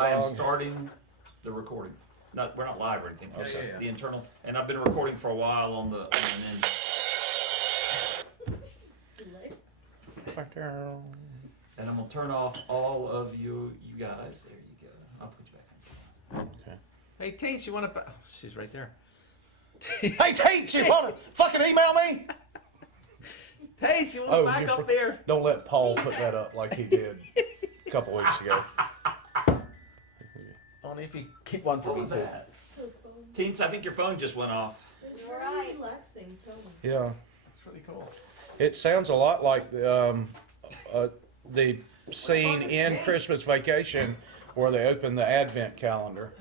I am starting the recording. We're not live or anything. Yeah. The internal, and I've been recording for a while on the end. And I'm gonna turn off all of you guys. There you go. I'll put you back on. Okay. Hey, Tate, you want to... Oh, she's right there. Hey, Tate, you want to fucking email me? Tate, you want to back up there? Don't let Paul put that up like he did a couple weeks ago. Only if you keep one for What me, was too. that? Teens, I think your phone just went off. It's very relaxing, tell me. Yeah. That's really cool. It sounds a lot like the scene in Christmas Vacation where they open the Advent calendar.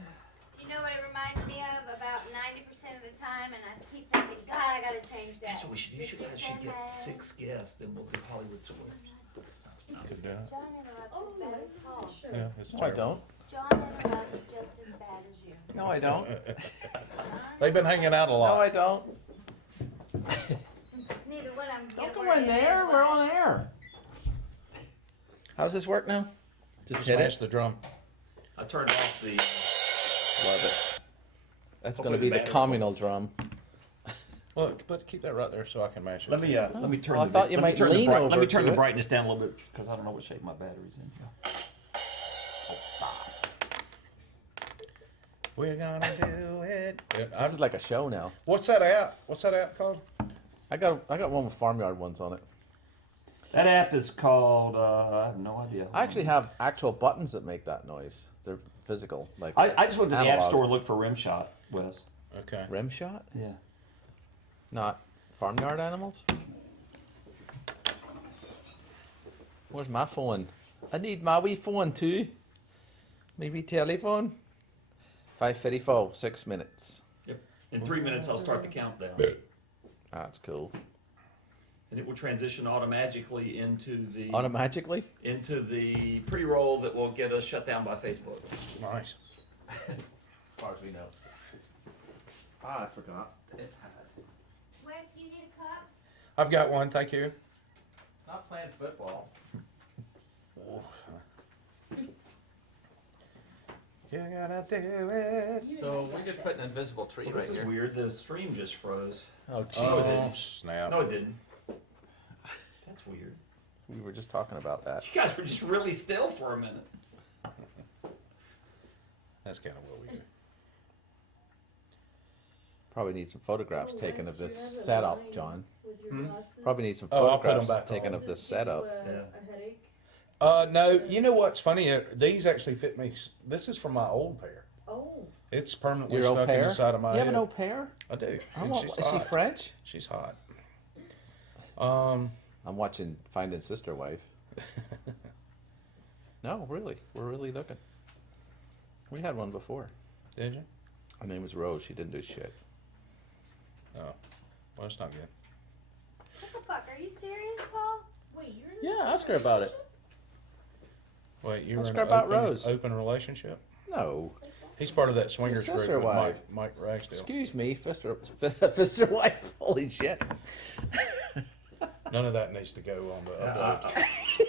You know what it reminds me of about 90% of the time, and I keep thinking, God, I gotta change that. That's what we should do. You should get 6 guests and we'll do Hollywood Squares. Could do it. John interrupts as bad as Paul. Sure. Yeah, it's No, I terrible. don't. John interrupts just as bad as you. No, I don't. They've been hanging out a No, lot. I don't. Neither one of them Don't get go a word in there. edgewise. We're on air. How does this work now? Just hit Smash it. the drum. I turned off the. Love it. That's Hopefully going to be the the battery communal drum. Look, but keep that right there so I can mash it. Let me turn. Well, I thought you might lean Let over me turn to the it. brightness down a little bit because I don't know what shape my battery's in. Oh, stop. We're gonna do it. This is like a show now. What's that app? What's that app called? I got one with farmyard ones on it. That app is called. I have no idea. I actually have actual buttons that make that noise. They're physical, like I just went to the app analog. store and looked for Rimshot, Wes. Okay. Rim shot, Yeah. not farmyard animals. Where's my phone? I need my wee phone too. My wee telephone. 5:54, 6 minutes. Yep. In 3 minutes, I'll start the countdown, That's cool. and it will transition automatically into the pre-roll that will get us shut down by Facebook. Nice. As far as we know. Ah, I forgot. Wes, do you need a cup? I've got one, thank you. It's not playing football. You gotta do it. So we just put an invisible tree Well, right this is here. weird. The stream just froze. Oh Oh, Jesus! snap. No, it didn't. That's weird. We were just talking about that. You guys were just really still for a minute. That's kind of what we do. Probably need some photographs Oh, taken Wes, of you this have a setup, line John. with your Hmm? glasses. Probably need some Oh, I'll put 'em photographs back taken on. of Does this it give setup. you Yeah. a headache? No, you know what's funny? These actually fit me. This is from my old pair. Oh, It's permanently Your au stuck in pair? the side of my You have head. an au pair? I do. Oh, And she's is she hot. French? She's hot. I'm watching Finding Sister Wife. No, really. We're really looking. We had one before. Did you? Her name was Rose. She didn't do shit. Oh, well, it's not good. What the fuck? Are you serious, Paul? wait, you're in a Yeah, ask her about it. Wait, you were Let's in go an about Rose. open relationship? No. He's part of that swingers Your group sister with wife. Mike Ragsdale. Excuse me, Fister Wife. Holy shit. None of that needs to go on the Uh, upload.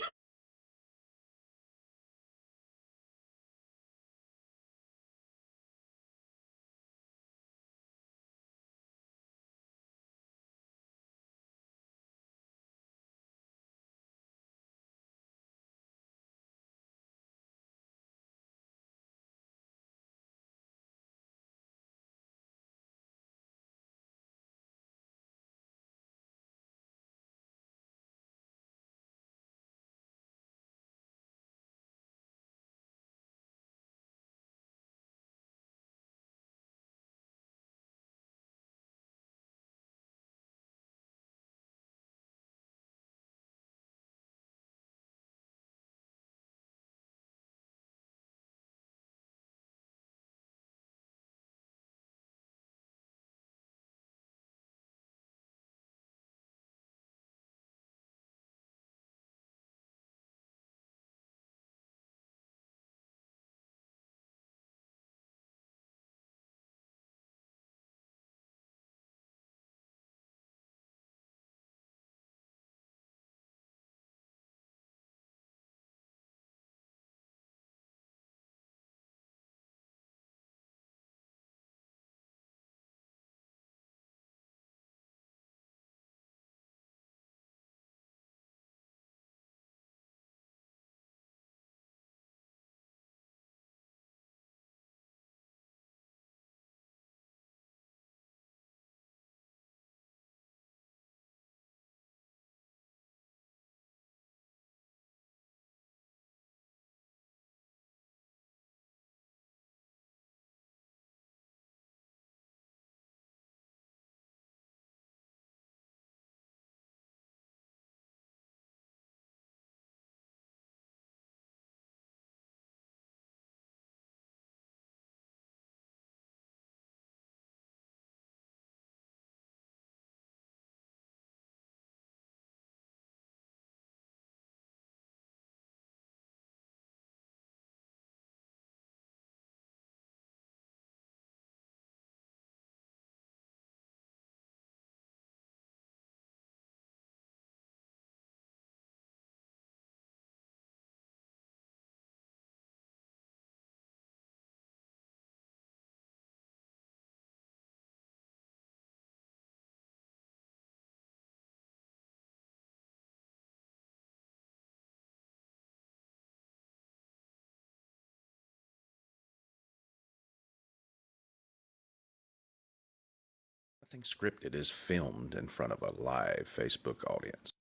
Nothing Scripted is filmed in front of a live Facebook audience.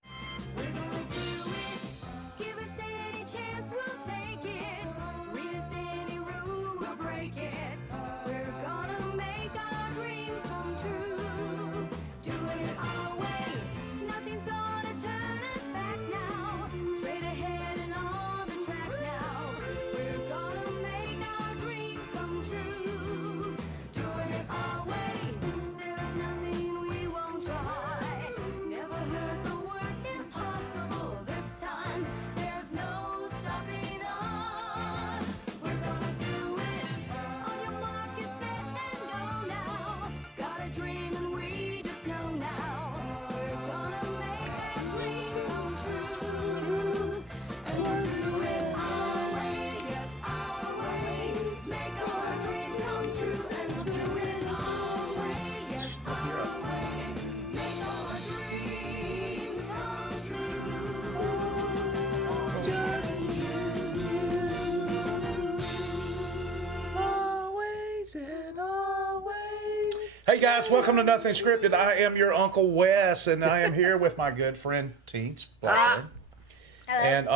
We're gonna do it. Give us any chance, we'll take it. Read us any rule, we'll break it. We're gonna make our dreams come true. Doing it our way. Nothing's gonna turn us back now. Straight ahead and on the track now. We're gonna make our dreams come true. Doing it our way. There's nothing we won't try. Never heard the word impossible this time. There's no stopping us. We're gonna do it. On your mark, get set and go now. Got a dream and we just know now. We're gonna make that dream come true. And we'll do it our way, yes, our way. Make our dreams come true. And we'll do it our way, yes, our way. Make our dreams come Always and always. Hey guys, welcome to Nothing Scripted. I am your Uncle Wes, and I am here with my good friend Teens Blackburn. And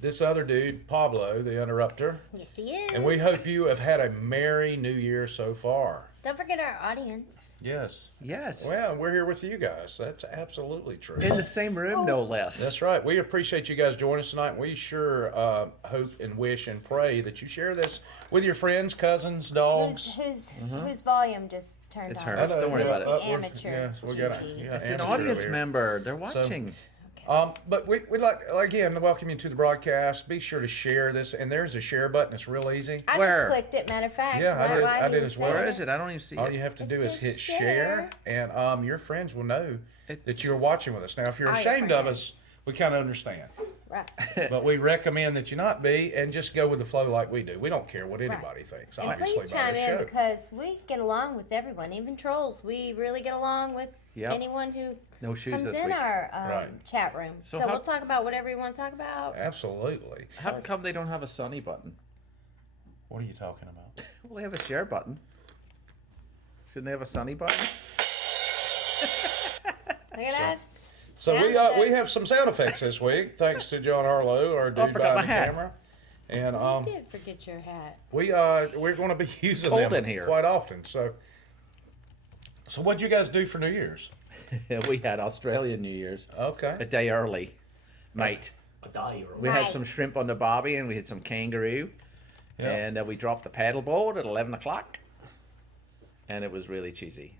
this other dude, Pablo, the interrupter. Yes, he is. And we hope you have had a merry new year so far. Don't forget our audience. Yes. Yes. Well, we're here with you guys. That's absolutely true. In the same room, no less. That's right. We appreciate you guys joining us tonight. We sure hope and wish and pray that you share this with your friends, cousins, dogs. Whose volume just turned It's on? hers. Don't worry Who's about the it. amateur? Yes, we got GG? It's an audience member. They're watching. But we'd like, again, to welcome you to the broadcast. Be sure to share this. And there's a share button. It's real easy. I Where? just clicked it. Matter of fact, Yeah, I my did- wife I did even as said well. Where it. is it? I don't even see All it. you have to It do is says hit share. share, and your friends will know It- that you're watching with us. Now, if you're All your ashamed of friends. us, we kind of understand. Right. But we recommend that you not be, and just go with the flow like we do. We don't care what anybody thinks, And obviously, please about chime the in show. because we get along with everyone, even trolls. We really get along with Yep. anyone who No shoes comes this in week. our Right. chat room. So So, how- we'll talk about whatever you want to talk about. Absolutely. How come they don't have a sunny button? What are you talking about? Well, they have a share button. Shouldn't they have a sunny button? Look at us. So Sound we effects. have some sound effects this week, thanks to John Harlow, our dude forgot behind my the hat. camera. And You did forget your hat. we're going to be using cold them in here. quite often. So what'd you guys do for New Year's? We had Australian New Year's Okay. a day early, mate. A die or We had Right. some shrimp on the barbie and we had some kangaroo. Yeah. And we dropped the paddleboard at 11 o'clock. And it was really cheesy,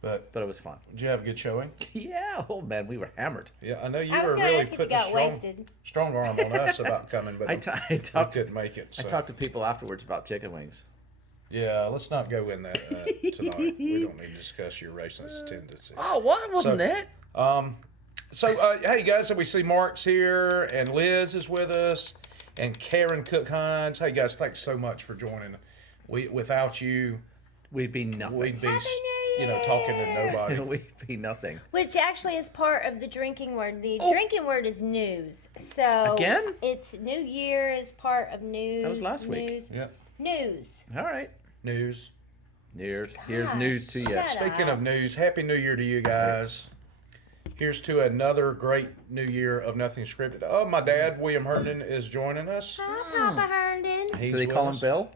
But but it was fun. did you have a good showing? Yeah, oh man, we were hammered. Yeah, I know you I was were gonna really ask if you putting a got strong, wasted. strong arm on us about coming, but I we talked couldn't make it. I So. talked to people afterwards about chicken wings. Yeah, let's not go in that tonight. We don't need to discuss your racist tendencies. Oh, what? Wasn't So- it? So, hey guys, so we see Mark's here, and Liz is with us, and Karen Cook Hines. Hey guys, thanks so much for joining. Without you, We'd be nothing. we'd be, Happy New talking to nobody. We'd be nothing. Which actually is part of the drinking word. The drinking word is news. So Again? it's New Year is part of news. That was last week. News. Yeah, News. All right. news. Here's Gosh, news to you. shut Speaking up. of news, Happy New Year to you guys. Here's to another great New Year of Nothing Scripted. Oh, my dad, William Herndon, is joining us. Hi, Papa Herndon. He's Do they with call him us. Bill?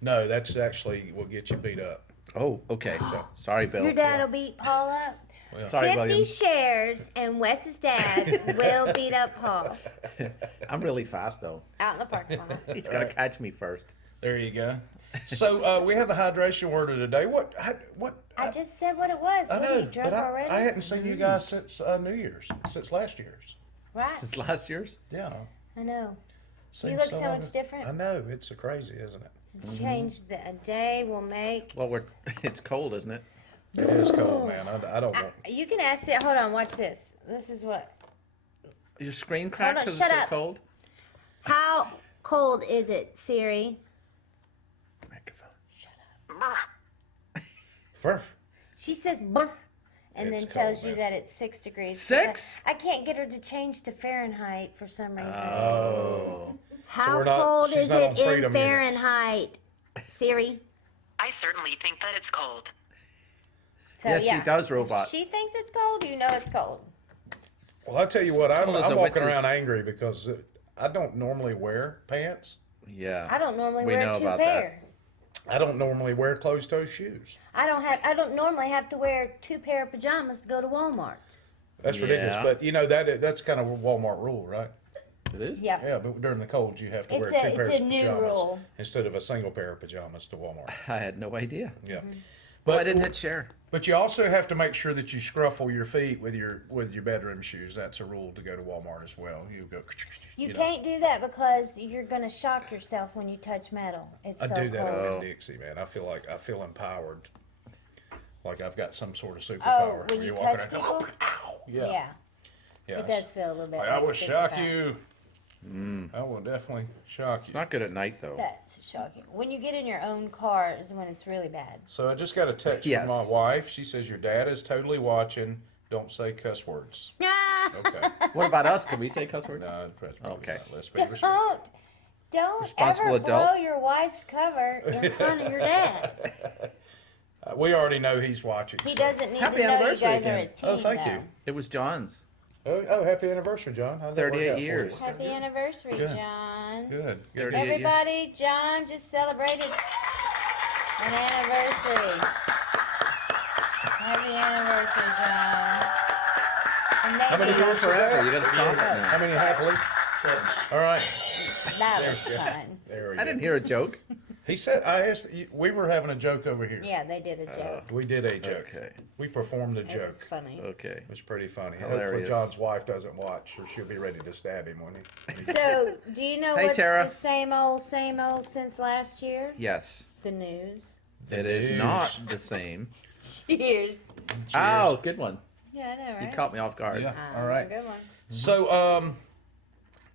No, that's actually will get you beat up. Oh, okay. Sorry, Bill. Your dad will beat Paul up. Sorry, 50 William. shares and Wes's dad will beat up Paul I'm really fast though. out in the parking lot. He's got to catch me first. There you go. So we have the hydration word of the day. What? I just said what it was. I What, know, are you drunk but already? I hadn't seen you guys since New Year's, since last year's. Right. Since last year's? Yeah. I know. Seems You look so long much ago. different. I know, it's crazy, isn't it? It's changed the a day will make. Well, it's cold, isn't it? It is cold, man. I don't want. You can ask it. Hold on, watch this. This is what. Your screen cracked on, because it's shut so up. cold? How cold is it, Siri? Microphone. First, She says brr, and It's then tells cold, you man. that it's 6 degrees. 6? I can't get her to change to Fahrenheit for some reason. oh, How we're not- cold she's is not on it in freedom units. Fahrenheit, Siri? I certainly think that it's cold. So, Yeah, she does, robot. She thinks it's cold. You know it's cold. Well, I tell you what, I'm Cold as a walking witch's- around angry because I don't normally wear pants. Yeah. I don't normally We wear know 2 about pair. I don't normally wear closed-toe shoes. I don't normally have to wear 2 pair of pajamas to go to Walmart. That's ridiculous. Yeah. But you know that's kind of a Walmart rule, right? It is? Yeah. Yeah, but during the cold you have to wear It's 2 a pairs of new pajamas rule. instead of a single pair of pajamas to Walmart. I had no idea. Yeah. Mm-hmm. Well, I But didn't hit share. But you also have to make sure that you scruffle your feet with your bedroom shoes. That's a rule to go to Walmart as well. You go. You know. can't do that because you're gonna shock yourself when you touch metal. It's I so do that cold. up in Dixie, man. I feel empowered, like I've got some sort of superpower. when Where you walk touch around, people? Ow! Yeah. Yeah. It does feel a little bit. Like, like I will a shock superpower. you. I will definitely shock It's you. not good at night, though. That's shocking. When you get in your own car is when it's really bad. So I just got a text Yes. from my wife. She says your dad is totally watching. Don't say cuss words. Okay. What about us? Can we say cuss words? No, that's probably Okay. not. Let's be respectful. Don't Responsible ever adults. blow your wife's cover in front of your dad. We already know he's watching. He so- doesn't need Happy to know you anniversary guys are a again. team. Oh, thank you. though. It was John's. Oh, happy anniversary, John. How'd that work 38 out for you? years. Happy anniversary, Good. John. Good. 38 years. Everybody, John just celebrated an anniversary. Happy anniversary, John. And How many maybe years? Forever. You gotta stop it How now. many happily? 7. All right. that was fun. There we I go. didn't hear a joke. He said, I asked, we were having a joke over here. Yeah, they did a joke. We did a joke. Okay. We performed a It joke. was funny. Okay. It was pretty funny. Hopefully Hilarious. John's wife doesn't watch or she'll be ready to stab him when he. So, do you know Hey, what's Tara. the same old since last year? Yes. The news. It is news. not the same. Cheers. Oh, good one. Yeah, I know, You right? caught me off guard. Yeah. Ah, All right. Good one. So,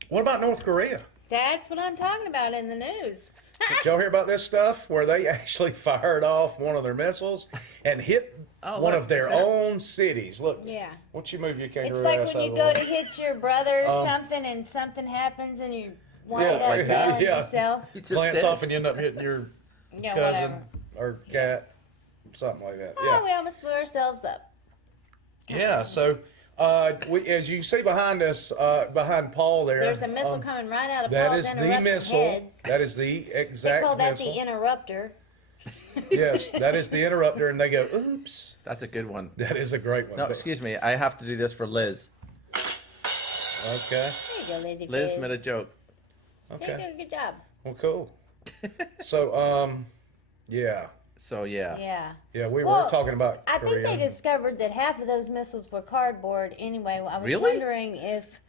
what about North Korea? That's what I'm talking about in the news. Did y'all hear about this stuff where they actually fired off one of their missiles and hit Oh, one look, of their there. own cities? Look, Yeah. won't you move your kangaroo It's like ass when out you of go the to way? hit your brother or something and something happens and you wind Yeah, up like that. nailing Yeah. yourself. You just Glance did. off and you end up hitting your Yeah, cousin whatever. or cat, something like that. Oh, we almost blew ourselves up. Yeah. So, as you see behind us, behind Paul there, There's a missile coming right out of that Paul's is the interrupting missile. heads. That is the They exact call that missile. the interrupter. Yes, that is the interrupter, and they go, "Oops." That's a good one. That is a great one. No, But- excuse me. I have to do this for Liz. Okay. There you go, Lizzie. Liz Fizz. made a joke. There you Okay. go, good job. Well, cool. So, yeah, So yeah. Yeah. we Well, were talking about I Korea. think they discovered that half of those missiles were cardboard anyway. I was Really? wondering if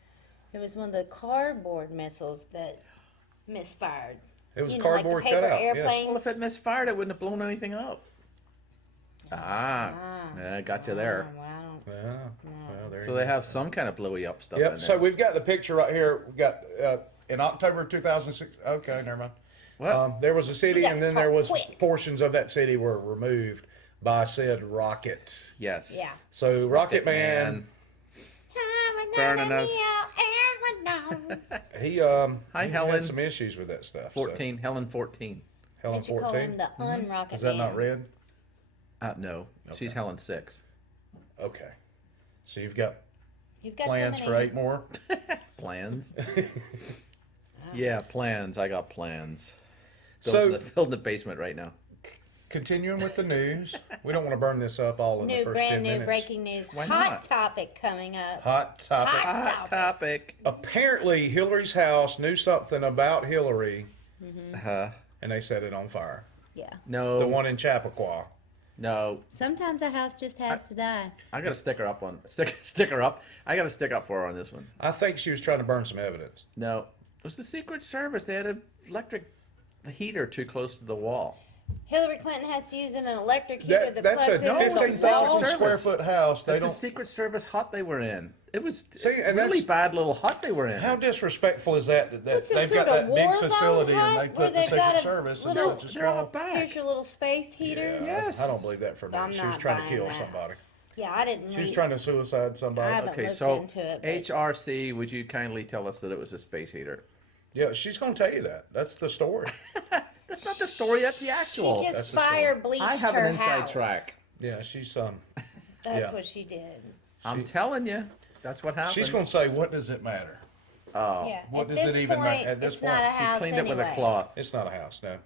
it was one of the cardboard missiles that misfired. It was you know, like the cardboard paper cutout. Yes. airplanes. Well, if it misfired, it wouldn't have blown anything up. Yeah, got you there. Oh, wow. Yeah. Well, there So you they go. have some kind of blowy up stuff in Yep. there. So we've got the picture right here. We got in October 2006. Okay, never mind. What? There was a city, You gotta and then there talk was quick. portions of that city were removed by said rocket. Yes. Yeah. So Rocket Man, Burning us. he Hi, he Helen. had some issues with that stuff. so- 14. Helen 14. Helen They should call him 14. the unrocket Is that man. not red? No. She's Okay. Helen 6. Okay. So you've got You've got plans so for many. 8 more. Plans? Yeah, plans. I got plans. So- Building the basement right now. Continuing with the news, we don't want to burn this up all in the New, first brand 10 new minutes. breaking news. Why Hot not? topic coming up. Hot topic. Hot Hot topic. Apparently, Hillary's house knew something about Hillary, Uh, and they set it on fire. Yeah. no. The one in Chappaqua. No. Sometimes a house just has to die. I got to stick her up on. Stick her up. I got to stick up for her on this one. I think she was trying to burn some evidence. No. It was the Secret Service. They had an electric heater too close to the wall. Hillary Clinton has to use an electric heater that That's plugs a into the 15,000 wall. Service. square foot house. They That's the don't. Secret Service hut they were in. It was See, and really that's- bad little hut they were in. How disrespectful is that? That What's some they've sort got of that big war zone facility and hut they where put the they've got Secret a Service in little- such a They're out small. back. Here's your little space heater. Yeah, Yes. I don't believe that for a I'm minute. She was not trying to buying kill that. somebody. Yeah, I didn't. She was read- trying to suicide I somebody. haven't Okay, looked so into it, but- HRC, would you kindly tell us that it was a space heater? Yeah, she's going to tell you that. That's the story. That's not the story. That's the actual. She That's just the story. fire bleached I have her an inside house. track. Yeah, she's That's Yeah. what she did. I'm telling you, that's what happened. She's gonna say, "What does it matter?" Oh, Yeah. What at does this it even point, matter at this it's not point? a she house cleaned it with a anyway. cloth. It's not a house, no.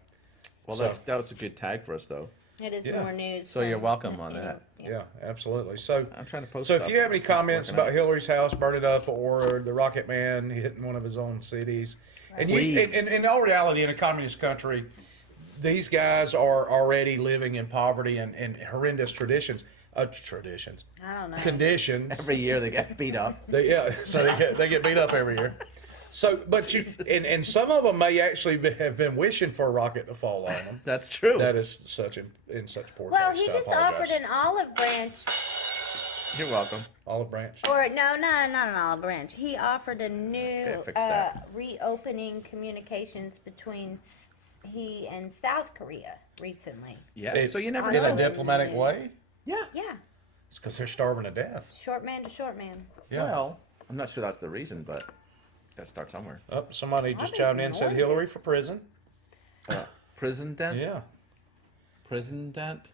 Well, So- that was a good tag for us, though. It is Yeah. more news. So you're from- welcome on that. Yeah, absolutely. So, I'm trying to post. so if stuff you have and any it's not comments working about out. Hillary's house burning up or the Rocket Man hitting one of his own cities, and you, Please. in all reality, in a communist country, these guys are already living in poverty and horrendous traditions. I don't know. Conditions. every year they get beat up. So they get beat up every year. So, but and some of them may actually have been wishing for a rocket to fall on them. That's true. That is in such poor Well, taste. he I just apologize. offered an olive branch, You're welcome. olive branch. or no, not an olive branch. He offered a new fix that. reopening communications between he and South Korea recently. Yeah. So you never in a Also- know. diplomatic News. way. Yeah. Yeah, It's because they're starving to death. short man to short man. Yeah. Well, I'm not sure that's the reason, but gotta start somewhere. Somebody just Obviously chimed in and said Hillary noises. for prison. President. Yeah. President.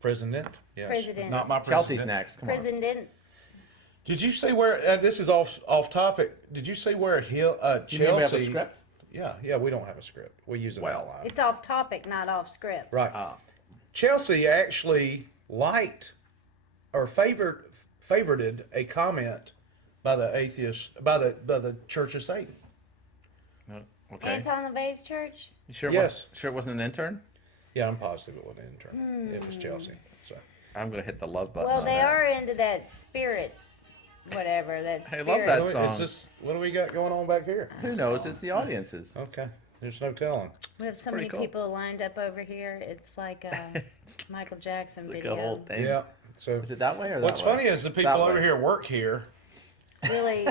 President. Yes. President. Not my president. Chelsea's next. Come on. President. Did you see where? This is off topic. Did you see where You mean we have a Chelsea? script? Yeah. We don't have a script. We use an Well, outline. It's off topic, not off script. Right. Ah. Chelsea actually liked or favorited a comment by the atheist by the Church of Satan. Okay. Anton LaVey's church. You sure? Yes. Sure it wasn't an intern? Yeah, I'm positive it wasn't an intern. It was Chelsea. So I'm gonna hit the love button. Well, on they that. are into that spirit, whatever that I spirit. love that Is song. this what do we got going on back here? Who knows? It's the audiences. Okay, there's no telling. We have so pretty many cool. people lined up over here. It's like a Michael Jackson It's like video. a whole thing. Yeah. So Is it that way or what's that way? funny is the It's people that over way. here work here Really.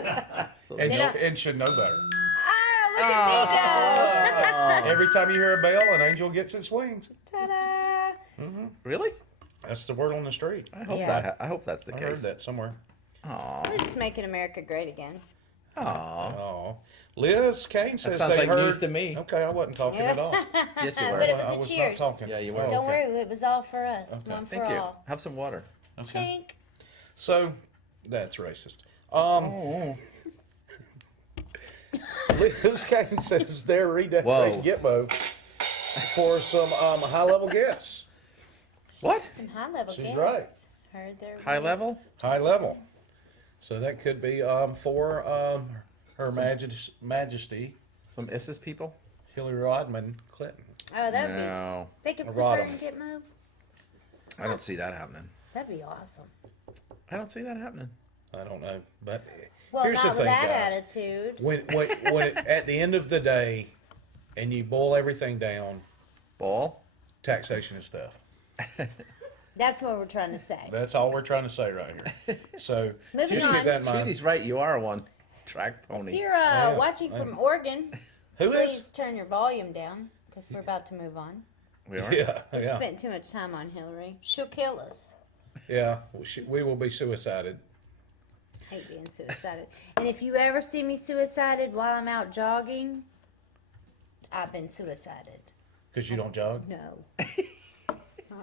So and, they- Yeah. and should know better. Oh, look at me Oh. Every time you hear a bell, an angel gets in swings. go! Ta-da! Really? That's the word on the street. I hope Yeah. I hope that's the I case. heard that somewhere. Aw. We're just making America great again. Aw. Oh, Liz Kane says sounds they like heard. news to me. Okay, I wasn't talking at all. Yes, you But were. it was I a was cheers. not talking. Yeah, you Oh, were. Don't okay. worry, it was all for us. Okay. One for Thank you. all. Have some water. Chink. So that's racist. Oh. Liz Kane says they're redecorating Gitmo for some high-level guests. What? Some high level She's guests. right. Heard their High level? High level. So that could be for Her Majesty Some ISIS people? Hillary Rodham Clinton. Oh, that'd No. be. They could put Rod her 'em. in Gitmo. I don't see that happening. That'd be awesome. I don't see that happening. I don't know, but Well, here's not the with thing, that guys. attitude. When at the end of the day, and you boil everything down, Ball? taxation is theft. That's what we're trying to say. That's all we're trying to say right here. So Moving just on. keep that in mind. Sweetie's right. You are a one track If pony. you're Yeah, watching I from know. Oregon, Who please is? turn your volume down because we're about to move on. We are? Yeah, We've yeah, spent too much time on Hillary. She'll kill us. yeah. We will be suicided. Hate being suicided. And if you ever see me suicided while I'm out jogging, I've been suicided. Because you don't jog? No.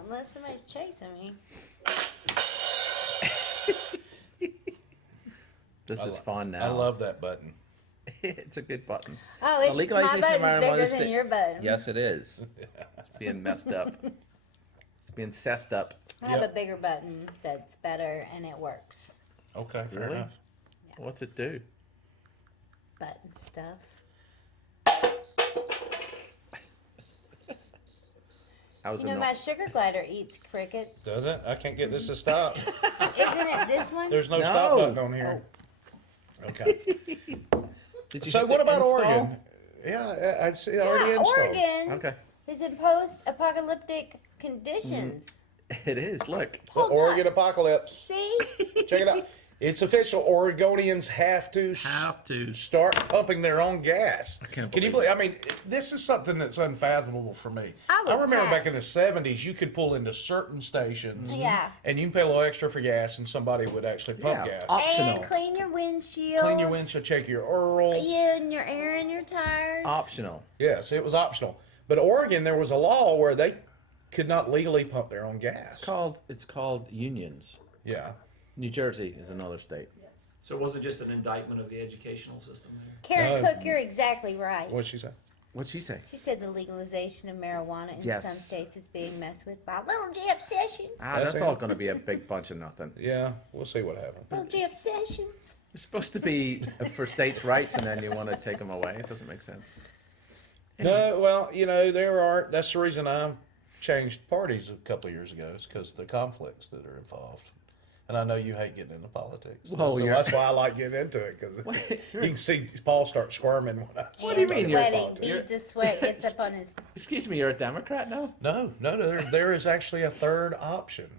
Unless somebody's chasing me. This is fun now. I love that button. It's a good button. Oh, it's my legalization of button's marijuana bigger is than sick. your button. Yes, it is. It's being messed up. It's being cessed up. I have Yep. a bigger button that's better and it works. Okay, fair Really? enough. What's it do? Button stuff. I was You know, my sugar glider eats crickets. Does it? I can't get this to stop. Isn't it this one? There's no No. stop button on here. Okay. Did you So hit what the about install? Oregon? Yeah, I'd see already Yeah, installed. Oregon Okay. is in post-apocalyptic conditions. It is. Look. The Hold Oregon on. apocalypse. See? Check it out. It's official. Oregonians have to start pumping their own gas. can't Can you believe believe? I mean, this is something that's unfathomable for me. I would remember pass. back in the '70s, you could pull into certain stations, Yeah. and you can pay a little extra for gas, and somebody would actually pump Yeah. gas. Optional. And clean your windshield. Clean your windshield, check your oils. Yeah, and your air in your tires. Optional. Yes, it was optional. But Oregon, there was a law where they could not legally pump their own gas. It's called unions. Yeah. New Jersey is another state. So was it just an indictment of the educational system there? Karen No. Cook, you're exactly right. What'd she say? What'd she say? She said the legalization of marijuana in Yes. some states is being messed with by little Jeff Sessions. Ah, That's that's it. all going to be a big bunch of nothing. Yeah, we'll see what happens. Little Jeff Sessions. It's supposed to be for states' rights, and then you want to take them away. It doesn't make sense. No, well, that's the reason I changed parties a couple of years ago, is because the conflicts that are involved. And I know you hate getting into politics. Well, so you're- that's why I like getting into it, because you can see Paul start squirming when I What do you mean you're- Sweating, beads of sweat gets up on his. Excuse me, you're a Democrat now? No, there is actually a third option,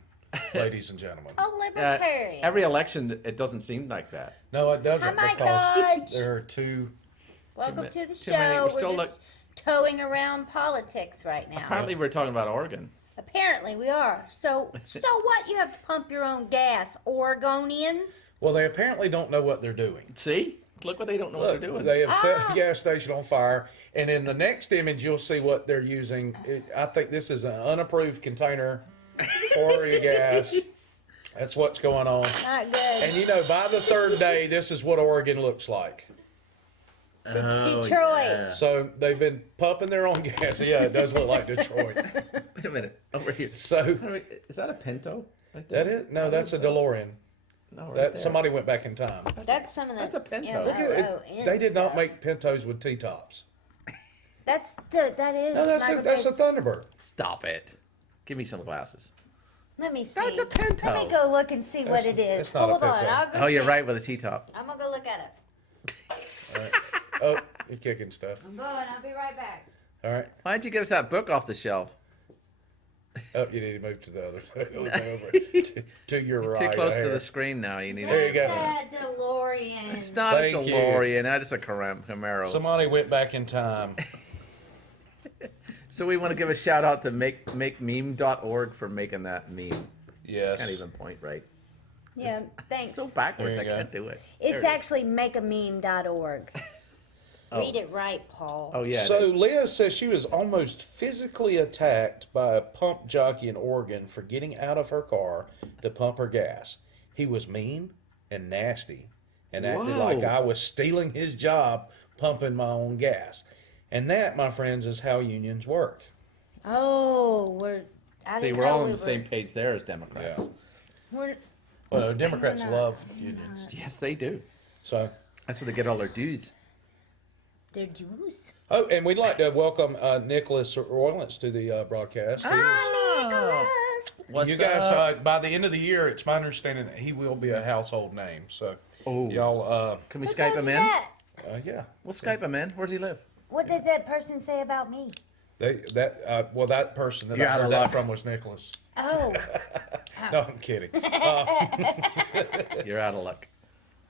ladies and gentlemen. A libertarian. Every election, it doesn't seem like that. No, it doesn't, Hi, my because gosh. there are two. Welcome mi- to the too many. show. We're still We're just towing around politics right now. Apparently, we're talking about Oregon. Apparently we are. So what? You have to pump your own gas, Oregonians. Well, they apparently don't know what they're doing. See? Look what they don't know what Look, they're doing. they have set Ah. a gas station on fire, and in the next image, you'll see what they're using. I think this is an unapproved container for your gas. That's what's going on. Not good. And by the third day, this is what Oregon looks like. Oh, Detroit. yeah. So they've been pumping their own gas. Yeah, it does look like Detroit. Wait a minute. Over here. So Is that a Pinto? Right there? that is no, that's a DeLorean. No, right That there. somebody went back in time. That's some of the That's a Pinto. MOON Look It- they did not stuff. make Pintos with T-tops. That is. No, that's Michael a J. Thunderbird. Stop it. Give me some glasses. Let me see. That's a Pinto. Let me go look and see what That's- it is. it's not a Hold on. Pinto. I'll go Oh, you're see. right with a T-top. I'm gonna go look at it. All right. Oh, you're kicking stuff. I'm going. I'll be right back. All right. Why'd you get us that book off the shelf? Oh, you need to move to the other side. Look over to your right. Too close to there. the screen now. You need There you to... go. That DeLorean. It's not Thank a you. DeLorean. That is a Camaro. Somebody went back in time. So we want to give a shout out to makememe.org for making that meme. Yes. Can't even point right. Yeah, thanks. It's so backwards, There I you go. can't do it. It's There it is. actually makeameme.org. Oh. Read it right, Paul. Oh, yeah. it So is. Liz says she was almost physically attacked by a pump jockey in Oregon for getting out of her car to pump her gas. He was mean and nasty and acted Wow. like I was stealing his job pumping my own gas. And that, my friends, is how unions work. Oh, I See, didn't we're know all on we the same page there as Democrats. Yeah. We're, Well, Democrats not. love unions. Yes, they do. So, That's where they get all their dues. they're Jews. oh, and we'd like to welcome Nicholas Roylance to the broadcast. Ah, Nicholas. What's You guys, up? by the end of the year, it's my understanding that he will be a household name. So, Oh. y'all, Can we Who Skype told him you in? that? yeah. We'll Skype him in. Where does he live? What did that person say about me? That person that You're I out of heard that luck. from was Nicholas. Oh, No, I'm kidding. You're out of luck.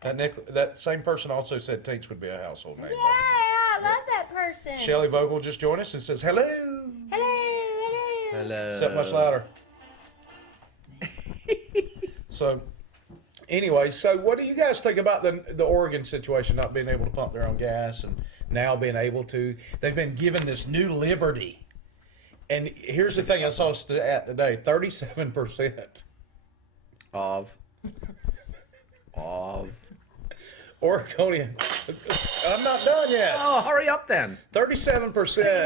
That same person also said Teats would be a household name. yeah, I love that person. Shelley Vogel just joined us and says hello. Hello, hello. Hello. Except much louder. So, anyway, so what do you guys think about the Oregon situation, not being able to pump their own gas and now being able to? They've been given this new liberty. And here's the thing I saw a stat today, 37% Of. Oregonian. I'm not done yet. Oh, hurry up then. 37%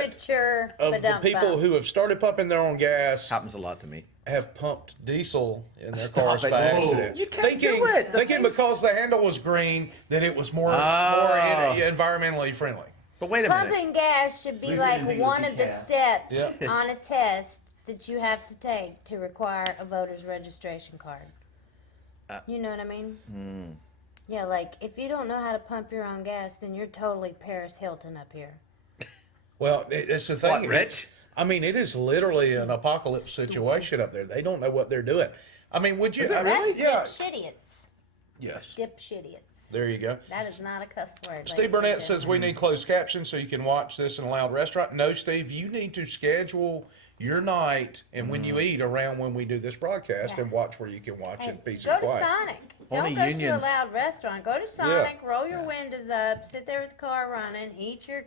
Mature, of the people who have started pumping their own gas Happens a lot to me. have pumped diesel in their Stop cars it. by Whoa. accident. You can't thinking, do it. The Thinking face- because the handle was green that it was more Oh. environmentally friendly. But wait a minute. Pumping gas should be Losing like the one negative of the decaf. steps Yeah. on a test that you have to take to require a voter's registration card. You know what I mean? Yeah, like if you don't know how to pump your own gas, then you're totally Paris Hilton up here. Well, it's the thing. What, Rich? I mean, it is literally an apocalypse situation up there. They don't know what they're doing. I mean, would you? Is it I mean, really? Yeah. Dipshitiots. Yes. Dipshitiots. There you go. That is not a cuss word. Steve ladies and Burnett says gentlemen. we need closed captions so you can watch this in a loud restaurant. No, Steve, you need to schedule your night and when you eat around when we do this broadcast and watch where you can watch Hey, in peace go and to quiet. Sonic. Only Don't go unions. to a loud restaurant. Go to Sonic, roll your windows up, sit there with the car running, eat your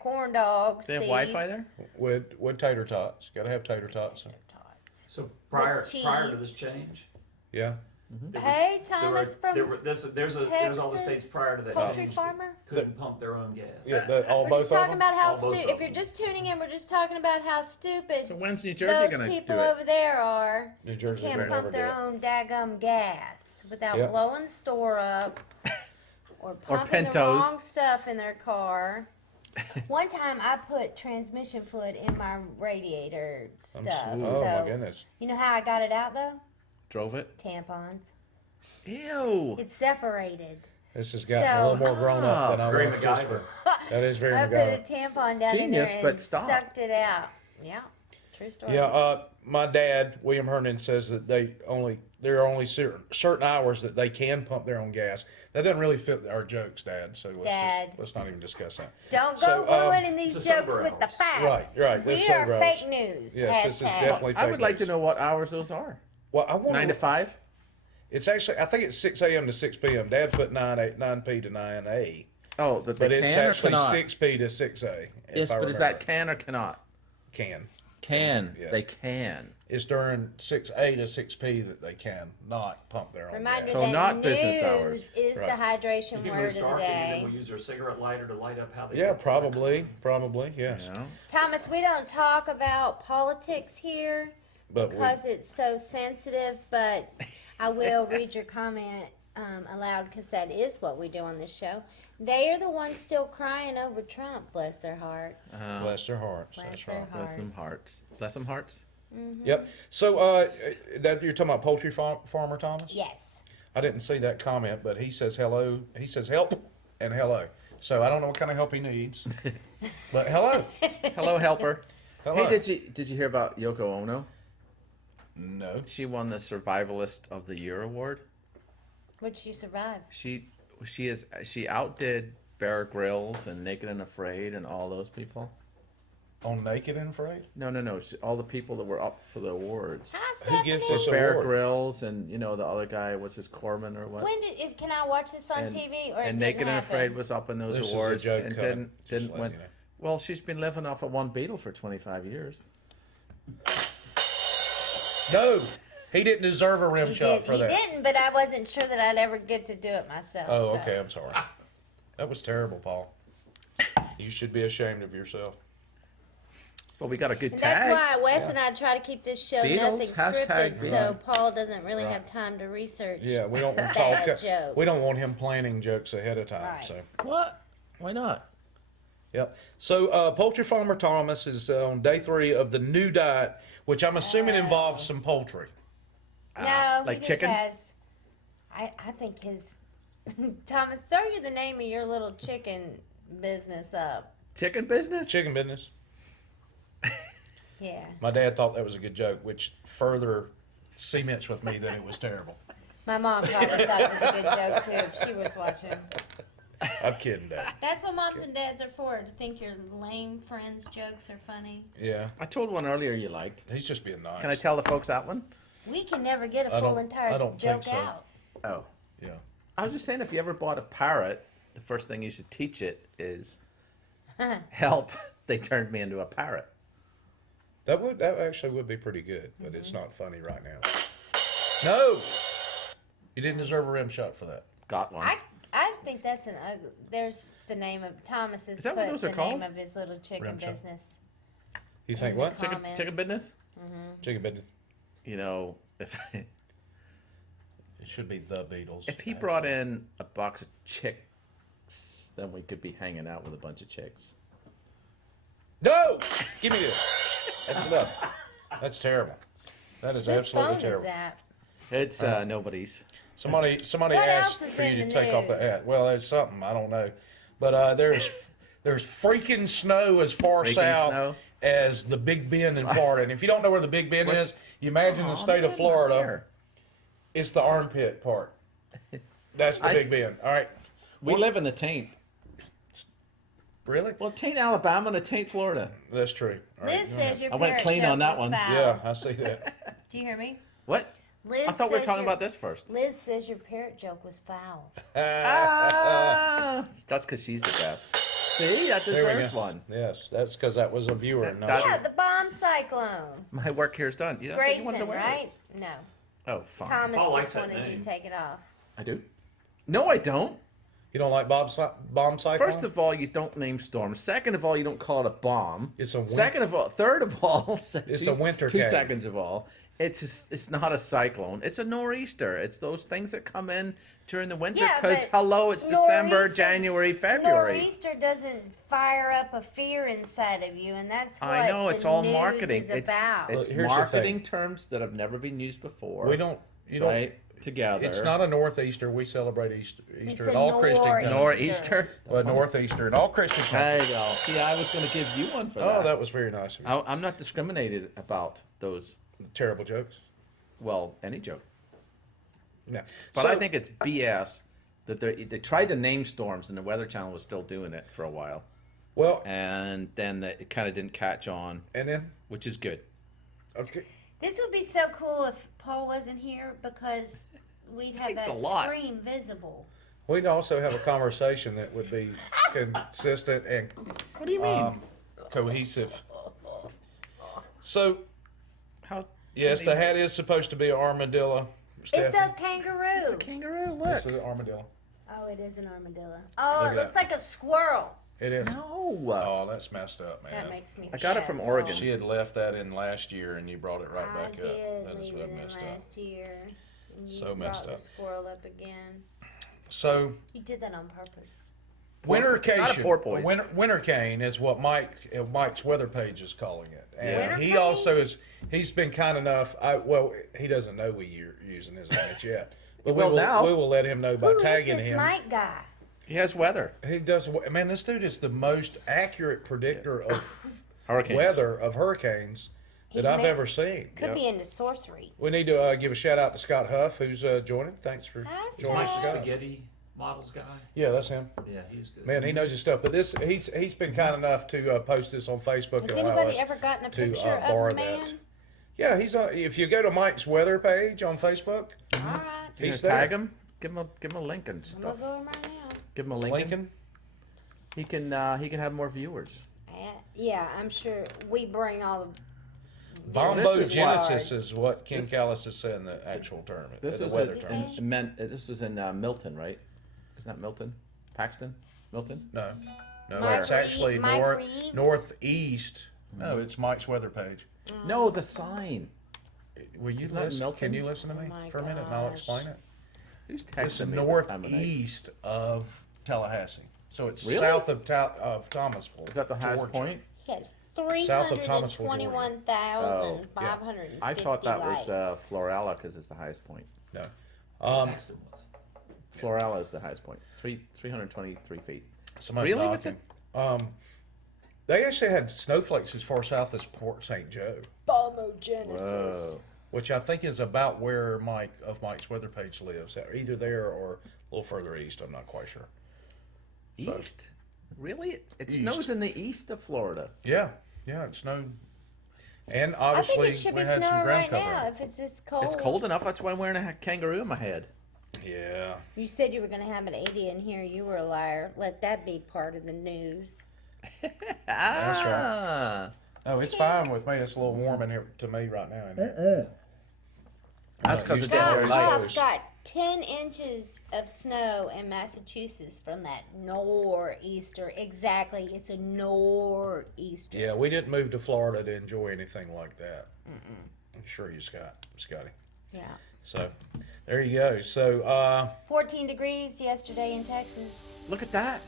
corn dogs, They have Steve. Wi-Fi there? With tater tots. Got to have tater tots. So prior cheese. to this change, Yeah. Hey, Thomas from there's all the states Texas, prior to that poultry change farmer. that couldn't pump their own gas. Yeah, all We're both just of talking them. about how All both stupid. of If you're them. just tuning in, we're just talking about how stupid So when's New Jersey those gonna people do it? over there are. New Who Jersey can't will pump never their do it. own daggum gas without Yep. blowing the store up or pumping the Pintos. wrong stuff in their car. One time I put transmission fluid in my radiator I'm stuff. oh So my goodness. you know how I got it out though? Drove it? Tampons. Ew. It's separated. This has gotten a So- little more grown up than I Very was. MacGyver. That is very I put MacGyver. a tampon down Genius, in there but and stop. sucked it out. Yeah, true story. Yeah, my dad, William Hernan, says that there are only certain hours that they can pump their own gas. That doesn't really fit our jokes, Dad. So Dad. let's not even discuss that. Don't go So, ruining these it's the jokes sober with the hours. facts. Right, We it's are sober fake hours. news. Yes, this is Hashtag. definitely I fake would like to news. know what hours those are. Well, I want 9 to 5? It's actually, I think it's 6 a.m. to 6 p.m. Dad put 9p to 9a, Oh, that they but it's can or actually cannot? 6p to 6a. Yes, but is that can or cannot? can? Can. Yes. They can. It's during 6a to 6p that they can not pump their own Reminder gas. So that not news business hours. is Right. the hydration You think when word it's of the dark, any of them day. will use their cigarette lighter to light up how they Yeah, get to work? probably, yes. You know? Thomas, we don't talk about politics here But because it's so sensitive, but I will read your comment aloud because that is what we do on this show. They are the ones still crying over Trump, bless their hearts. bless their hearts. Bless That's their right. Bless them hearts. Bless them hearts. Yep. So that you're talking about poultry farmer Thomas? Yes. I didn't see that comment, but he says hello. He says help and hello. So I don't know what kind of help he needs, but hello. Hello, helper. Hello. Hey, did you hear about Yoko Ono? No. She won the Survivalist of the Year award. Would she survive? She outdid Bear Grylls and Naked and Afraid and all those people. On Naked and Afraid? No. All the people that were up for the awards. Hi, Who gives Stephanie. this Bear award? Grylls and the other guy, what's his Corman or what? Can I watch this on and, TV or it and didn't Naked and happen? Afraid was up in those This is a awards joke and coming, just didn't letting win. you know. Well, she's been living off of one beetle for 25 years. No. He didn't deserve a rim He shot for that. didn't, but I wasn't sure that I'd ever get to do it myself. Oh, so. okay. I'm sorry. That was terrible, Paul. You should be ashamed of yourself. Well, we got a good And tag. that's why Wes and I try to keep this show Beatles, nothing hashtag scripted, so Beatles. Paul doesn't really Right. have time to research. Yeah, we don't want Bad Paul. jokes. We don't want him planning jokes ahead of time. Right. So. What? Why not? Yep. So, Poultry Farmer Thomas is on day 3 of the new diet, which I'm assuming involves some poultry. No, like he just chicken? has. I think his Thomas, throw you the name of your little chicken business up. Chicken business? Chicken business. Yeah. My dad thought that was a good joke, which further cements with me that it was terrible. My mom probably thought it was a good joke too if she was watching. I'm kidding, Dad. That's what moms and dads are for, to think your lame friends' jokes are funny. Yeah, I told one earlier you liked. he's just being nice. Can I tell the folks that one? We can never get a I full don't- entire I don't joke think so. out. Oh. Yeah. I was just saying, if you ever bought a parrot, the first thing you should teach it is help. They turned me into a parrot. That actually would be pretty good, but it's not funny right now. No, you didn't deserve a rim shot for that. Got one. I think that's an ugly. There's the name of Thomas has Is that put what those the are called? name of his little chicken Rim shot. business. You think In the what? com- Chicken comments. business? Chicken business. If It should be the Beatles. if he actually. brought in a box of chicks, then we could be hanging out with a bunch of chicks. No, give me this. That's enough. That's terrible. That is Whose absolutely phone terrible. is that? It's nobody's. Somebody What asked else is for you in to the take off the news? hat. Well, there's something I don't know, but there's freaking snow as far Freaking south snow? as the Big Bend in Florida. And if you don't know where the Big Bend What's- is, you imagine the state of Florida. Here. It's the armpit part. That's the I- Big Bend. All right. We live in the taint. Really? Well, taint Alabama and a taint Florida. That's true. All right, Liz go ahead. says your I went parrot clean joke on that was one. foul. Yeah, I see that. Do you hear me? What? Liz I thought we were says talking your- about this first. Liz says your parrot joke was foul. Ah, that's because she's the best. See, I There we deserved go. one. Yes, that's because that was a viewer. No, That- Yeah, the bomb cyclone. My work here is done. You don't think you wanted to Grayson, wear it? right? No. Oh, fine. Thomas Paul likes just that wanted you name. to take it off. I do. No, I don't. You don't like bomb cyclone? First of all, you don't name storms. Second of all, you don't call it a bomb. It's a Second of all, third of all, It's a winter Two cane. seconds of all, it's not a cyclone. It's a nor'easter. It's those things that come in during the winter. Yeah, Because but hello, it's December, nor'easter- January, February. Nor'easter doesn't fire up a fear inside of you, and that's what I know the it's all news marketing. is about. It's Look, here's the marketing thing. terms that have never been used before. We don't. You don't. right together. It's not a Northeaster. We celebrate Easter It's in a all Christian countries. nor'easter. Well, Northeaster in all Christian There you countries. go. See, I was going to give you one for Oh, that. that was very nice of you. I'm not discriminated about those. Terrible jokes. Well, any joke. Yeah. But So- I think it's BS that they tried to name storms, and the Weather Channel was still doing it for a while, well, and then it kind of didn't catch on, and then which is good. okay. This would be so cool if Paul wasn't here because we'd have Takes that a lot. screen visible. We'd also have a conversation that would be consistent and What do you mean? cohesive. So, How? yes, the hat is supposed to be an armadillo. It's Stephanie. a kangaroo. It's a kangaroo. Look. This is an armadillo. Oh, it is an armadillo. Oh, Look it at looks that. like a squirrel. It is. No. Oh, that's messed up, man. That makes me I got it sad. from Oregon. She had left that in last year, and you brought it right I back up. did That is leave what it in messed up. last year. And you So messed brought up. the squirrel up again. So, You did that on purpose. It's not a porpoise. Winter cane is what Mike's weather page is calling it, and Yeah. Winter he cane? also is. He's been kind enough. Well, he doesn't know we're using his image yet, but will now. we will let him know by Who is tagging this him. Mike guy? He has weather. He does. Man, this dude is the most accurate predictor of Hurricanes. weather of hurricanes that He's I've ma- ever seen. Could Yep. be into sorcery. We need to give a shout out to Scott Huff, who's joining. Thanks for Hi, joining Mike, us, the Scott. Scott. spaghetti models guy. Yeah, that's him. Yeah, he's good. Man, he knows his stuff. But he's been kind enough to post this on Facebook Has and allow anybody us ever gotten a to picture of borrow the man? that. Yeah, he's if you go to Mike's weather page on Facebook, All right. You he's gonna tag there. him? Give him a link and I'm stuff. gonna go in right now. Give him a link. Lincoln. He can have more viewers. Yeah, I'm sure we bring all the. Bombo this is Genesis is what Ken This- Callis has said in the actual tournament. This the was weather Is he tournament. saying? this was in Milton, right? Isn't that Milton? Paxton? Milton? No, Mike it's Reed- actually Mike Reed? northeast. No, it's Mike's weather page. No, the sign. Will you Isn't that listen? Milton? Can you listen to me Oh my for a minute and I'll gosh. explain it? Who's It's texting me this time of night? northeast of Tallahassee, so it's Really? south of Thomasville. Is that the highest Georgia. point? He has South of Thomasville, Georgia. 321,550 I thought that was likes. Florala because it's the highest point. No. Paxton was. Florala is the highest point. 323 feet. Somebody's Really? With knocking. They actually had snowflakes as far south as Port St. Joe, Bombogenesis. Whoa. which I think is about where Mike's weather page lives. Either there or a little further east. I'm not quite sure. So- East? Really? It East. snows in the east of Florida. Yeah, it snowed, and I obviously think it should we be had some snowing ground right cover. now if it's this cold. It's cold enough. That's why I'm wearing a kangaroo in my head. Yeah. You said you were going to have an 80 in here. You were a liar. Let that be part of the news. That's right. Ah. Oh, it's fine with me. It's a little warm in here to me right now. Isn't it? That's because You it's got- getting very Bob, light. Bob's got 10 inches of snow in Massachusetts from that nor'easter. Exactly. It's a nor'easter. Yeah, we didn't move to Florida to enjoy anything like that. I'm sure you, Scotty. Yeah. So, there you go. So, 14 degrees yesterday in Texas. Look at that.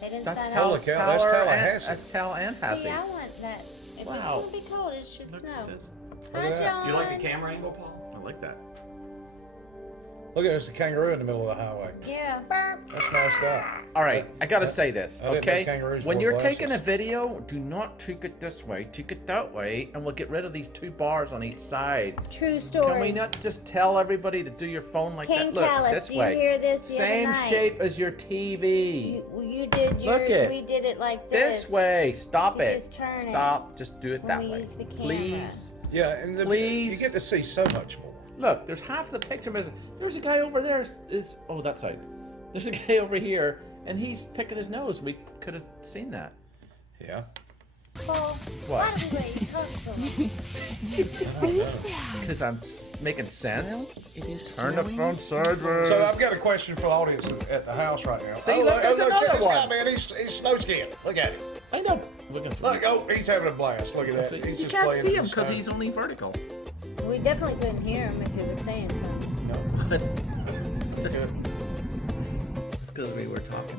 They didn't That's sign Holy up. cow, that's Tallahassee. That's Tallahassee. See, I want that. If Wow. it's going to be cold, it should Look snow. at this. Hi, at that. John. Do you like the camera angle, Paul? I like that. look at there's a kangaroo in the middle of the highway. Yeah. Burp. That's messed up. All right, I gotta say this, I didn't know okay? kangaroos When wore you're taking a glasses. video, do not take it this way, take it that way, and we'll get rid of these two bars on each side. True story. Can we not just tell everybody to do your phone like King that? Look, Callis, this you way. hear this the Same other night. shape as your TV. You did your. Look it. We did it like This way. Stop You it. just turn it Stop. Just do it when that we way. use the camera. Please. Yeah, and Please. you get to see so much more. Look, there's half the picture. There's a guy over there. Oh, that side. There's a guy over here, and he's picking his nose. We could have seen that. Yeah. Paul, What? why do we let you talk so long? Because I'm making sense. It is Turn the snowing. phone sideways. So I've got a question for the audience at the house right now. See, look, there's check another this guy, one. man. He's snow skiing. Look at him. I know. Looking for Look, oh, he's having a blast. Look at that. He's you just can't playing see in him the because snow. he's only vertical. We definitely couldn't hear him if he was saying something. No. It's because we were talking.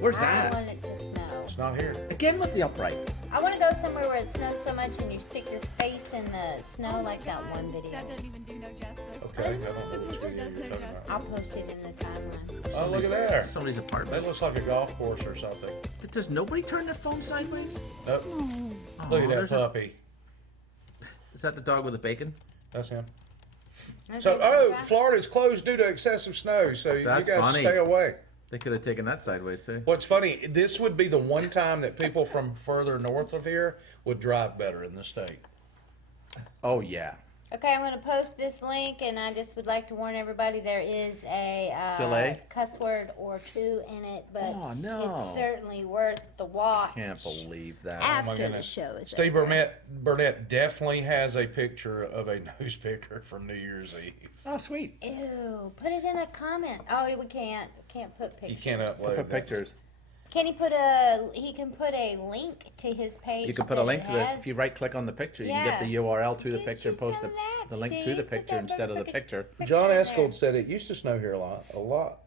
Where's I that? want it to snow. It's not here. Again with the upright. I want to go somewhere where it snows so much and you stick your face in the snow like that one video. That doesn't even do no justice. Okay, I don't know which video you're talking about. I'll post it in the timeline. Oh, look at there. Somebody's That apartment. looks like a golf course or something. But does nobody turn their phone sideways? Nope. Aw, Look at that there's a- puppy. Is that the dog with the bacon? That's him. Okay, So, right. Florida's closed due to excessive snow, so That's you guys funny. stay away. They could have taken that sideways too. What's funny, this would be the one time that people from further north of here would drive better in the state. Oh yeah. Okay, I'm going to post this link, and I just would like to warn everybody there is a Delay? cuss word or two in it, but Oh, no. it's certainly worth the watch Can't believe that. after the goodness. show is Steve over. Burnett definitely has a picture of a newspaper from New Year's Eve. Oh sweet. Ew, put it in a comment. Oh, we can't put pictures. You can't upload Put that. pictures. Can he he can put a link to his page? You can put that a link it to the. has? If you right click on the picture, you can get the Yeah. URL to the Get picture. you Post some of that, the link to Steve. the Put picture that instead of the motherfucking picture. John in Escold there. said it used to snow here a lot,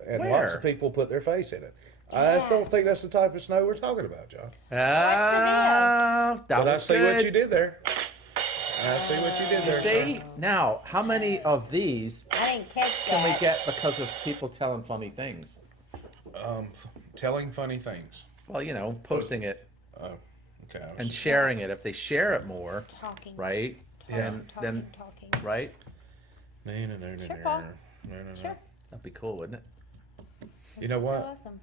and Where? lots of people put their face in it. I just don't think that's the type of snow we're talking about, John. Ah, that But I was see good. what you did there. I see what you did there. See now, how many of these I didn't catch can we that. get because of people telling funny things? Telling funny things. Well, you know, posting it Oh, okay. I was- and sharing it. If they share it more, Talking. right? Then Talking. right? No, no, no, no, Sure, no, Paul. no, no, no. Sure. That'd be cool, wouldn't it? You know So what? awesome.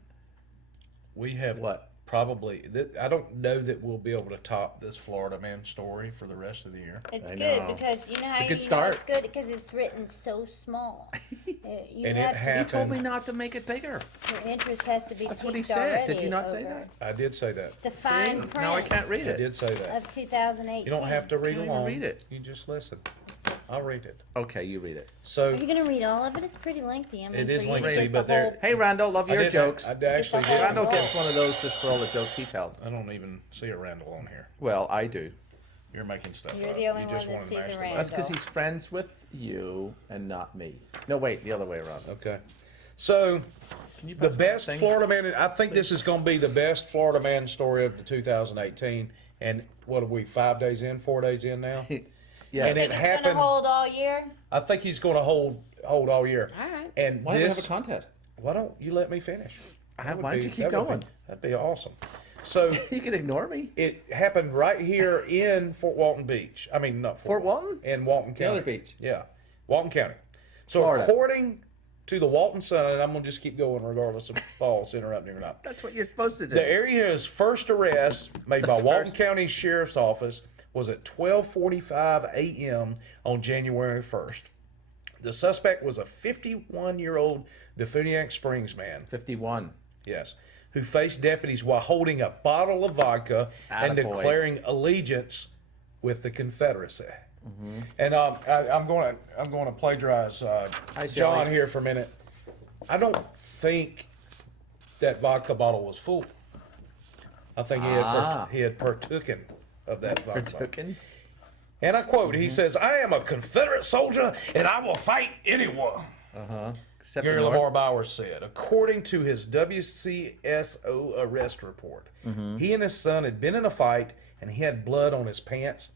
We have What? probably. I don't know that we'll be able to top this Florida man story for the rest of the year. It's I good know. because you know how It's a you good know start. it's good because it's written so small. You And it have to, He happened. told me not to make it bigger. your interest has to be That's what he peaked said. Did already you not say over- that? I did say that. It's the fine See? print Now I can't read I it. did say that. of 2018. You don't have to read Can't even along. read it. You just listen. Just listen. I'll read it. Okay, you read it. So Are you gonna read all of it? It's pretty lengthy. I mean, It is for you to lengthy, get but the there- whole- Hey, Randall, love your jokes. I actually Get the whole- did. Randall gets one of those just for all the jokes he tells. I don't even see a Randall on here. Well, I do. You're making stuff You're up. the only you one just that want an sees a extra Randall. That's because he's friends with you and not me. No, wait, the other way around. Okay. So Can you the pass me that best thing? Florida man. I think this is going to be the best Florida man story of the 2018. And what are we? 5 days in? 4 days in now? Yeah. And Think it it's happened. gonna hold all year. I think he's going to hold all year. All right. And Why do we have a this. contest? Why don't you let me finish? That would Why don't you keep that would going? that'd be awesome. So You can ignore me. it happened right here in Fort Walton Beach. I mean, not Fort Walton? In Walton County. other beach. Yeah, Walton County. So Florida. according to the Walton Sun, and I'm gonna just keep going regardless of Paul's interrupting or not. That's what you're supposed to do. The area's first arrest made by Walton first- County Sheriff's Office was at 12:45 a.m. on January 1st. The suspect was a 51-year-old Defuniak Springs man. 51. Yes, who faced deputies while holding a bottle of vodka and Attaboy. declaring allegiance with the Confederacy. And I'm going to plagiarize Hi, John Shelley. here for a minute. I don't think that vodka bottle was full. I think he had partooken of that vodka bottle. Partaken? And I quote, he says, "I am a Confederate soldier and I will fight anyone." Except Gary the North. Lamar Bowers said, according to his WCSO arrest report, he and his son had been in a fight and he had blood on his pants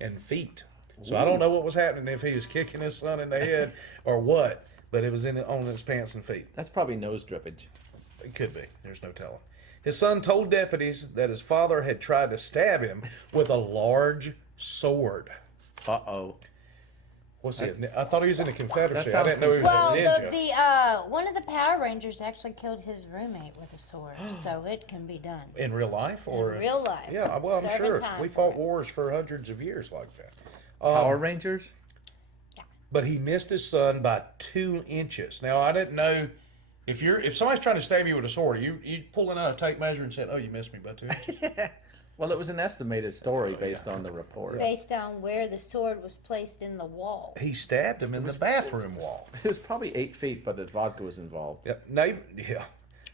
and feet. So I don't know what was happening, if he was kicking his son in the head or what, but it was on his pants and feet. That's probably nose drippage. It could be. There's no telling. His son told deputies that his father had tried to stab him with a large sword. Uh-oh. What's he? I thought he was in the Confederacy. I sounds didn't know he was Well, a ninja. the one of the Power Rangers actually killed his roommate with a sword, so it can be done. In real life, or In real life. Yeah, well, I'm Serving sure time we for fought it. wars for hundreds of years like that. Power Rangers? But he missed his son by 2 inches. Now I didn't know if somebody's trying to stab you with a sword, you pulling out a tape measure and saying, "Oh, you missed me by 2 inches." Well, it was an estimated story based on the report. Based on where the sword was placed in the wall. He stabbed him in the bathroom wall. It was probably 8 feet, but the vodka was involved. Yep.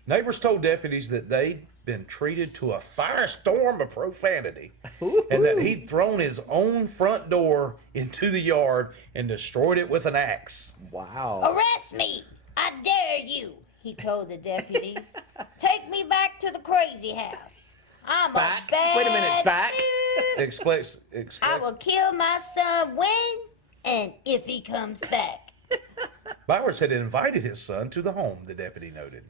Neighbors told deputies that they'd been treated to a firestorm of profanity and that he'd thrown his own front door into the yard and destroyed it with an axe. Wow. Arrest me! I dare you, he told the deputies. Take me back to the crazy house. I'm Back? a bad Wait a minute, back? dude. Expects. I will kill my son when and if he comes back. Bowers had invited his son to the home, the deputy noted.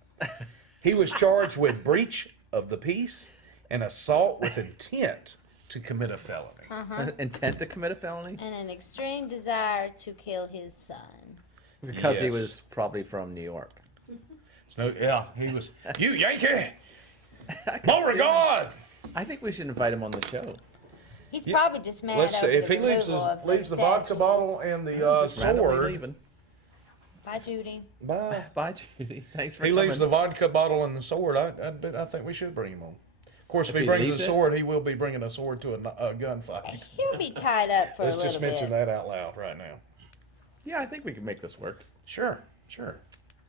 He was charged with breach of the peace and assault with intent to commit a felony. Intent to commit a felony? And an extreme desire to kill his son. Because he Yes. was probably from New York. So, yeah, he was, you Yankee! I can Beauregard! I think we should invite him on the show. He's probably just mad Let's see, over if the he leaves, removal of leaves the vodka statues. bottle and the Just randomly sword, leaving. Bye, Judy. bye. Bye, Judy. Thanks for He coming. leaves the vodka bottle and the sword. I think we should bring him on. Of course, if If he he brings leaves the it? sword, he will be bringing a sword to a gunfight. He'll be tied up for Let's a little just mention bit. that out loud right now. Yeah, I think we can make this work. Sure.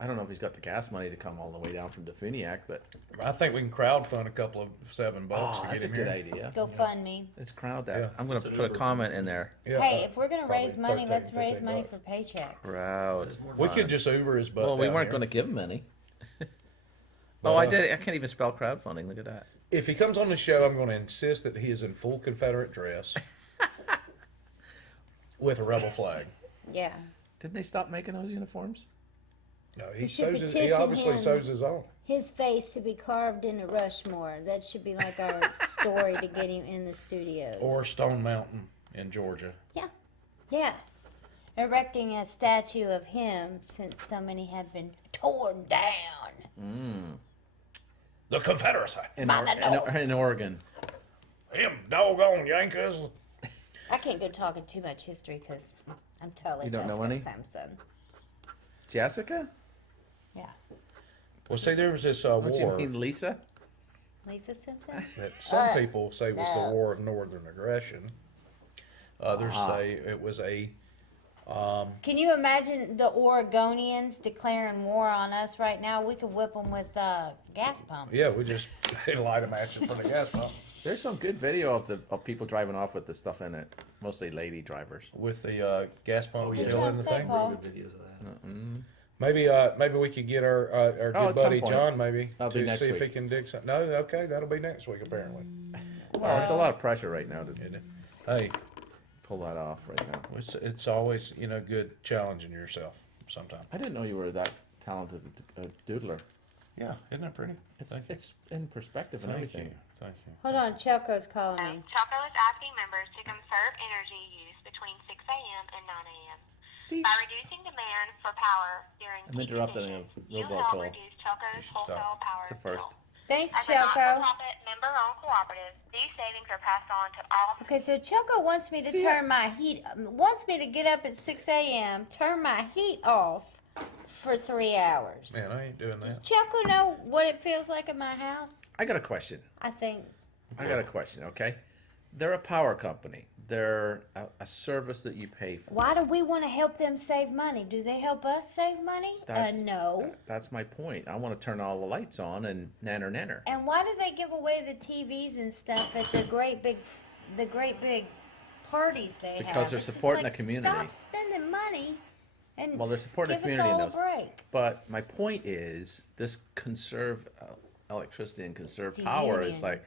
I don't know if he's got the gas money to come all the way down from Defuniak, but I think we can crowdfund a couple of $7 to get that's a him good here. idea. Go fund me. Let's crowd that. Yeah. I'm going It's to an put a Uber comment in there. Yeah, Hey, if we're gonna probably raise money, 13, let's raise 15 money bucks. for paychecks. Crowd. It's more We fun. could just Uber his butt Well, we down weren't here. going to give him any. But, Oh, I did. I can't even spell crowdfunding. Look at that. If he comes on the show, I'm going to insist that he is in full Confederate dress with a rebel flag. Yeah. Didn't they stop making those uniforms? No, We he should he petition obviously him. sews his own. His face to be carved into Rushmore. That should be like our story to get him in the studios. Or Stone Mountain in Georgia. Yeah. Erecting a statue of him since so many have been torn down. The Confederacy. In, in Oregon. Him doggone Yankees. I can't go talking too much history because I'm totally You don't know Jessica any? Simpson. Jessica? Yeah. Well, see, there was this Don't you war mean Lisa? Lisa Simpson? that some people say was the War of Northern Aggression. Others say it was a. Can you imagine the Oregonians declaring war on us right now? We could whip them with gas pumps. Yeah, we just light a match in front of the gas pump There's some good video of people driving off with the stuff in it. Mostly lady drivers. with the gas pump Oh, yeah. still in the Say, thing. Paul. Really good videos of that. Maybe we could get our Oh, good at some buddy point. John maybe That'll be to next see if he week. can dig something. No, okay, that'll be next week apparently. Well, it's a lot of pressure right now to Hey, pull that off right now. it's always good challenging yourself sometimes. I didn't know you were that talented doodler. Yeah, isn't that pretty? It's in perspective and Thank everything. you. Thank you. Hold on, Chelco's calling me. Chalco is asking members to conserve energy use between 6 a.m. and 9 a.m. See, By reducing demand for power during I'm peak interrupting a conditions, you robocall. help reduce Chalco's should wholesale stop. power it's a first. bill. Thanks, As a Chelco. not-for-profit member-owned cooperative, these savings are passed on to all. Okay, so Chelco wants me to turn my heat, wants me to get up at 6 a.m., turn my heat off for 3 hours. Man, I ain't doing Does that. Chelco know what it feels like in my house? I got a question. I think. Okay? They're a power company. They're a service that you pay for. Why do we want to help them save money? Do they help us save money? No. That's my point. I want to turn all the lights on and nanner. And why do they give away the TVs and stuff at the great big parties they have? Because they're It's just supporting like, the community. Stop spending money and Well, they're supporting give the us community all in a those. break. But my point is, this conserve electricity and conserve It's a power is union. like,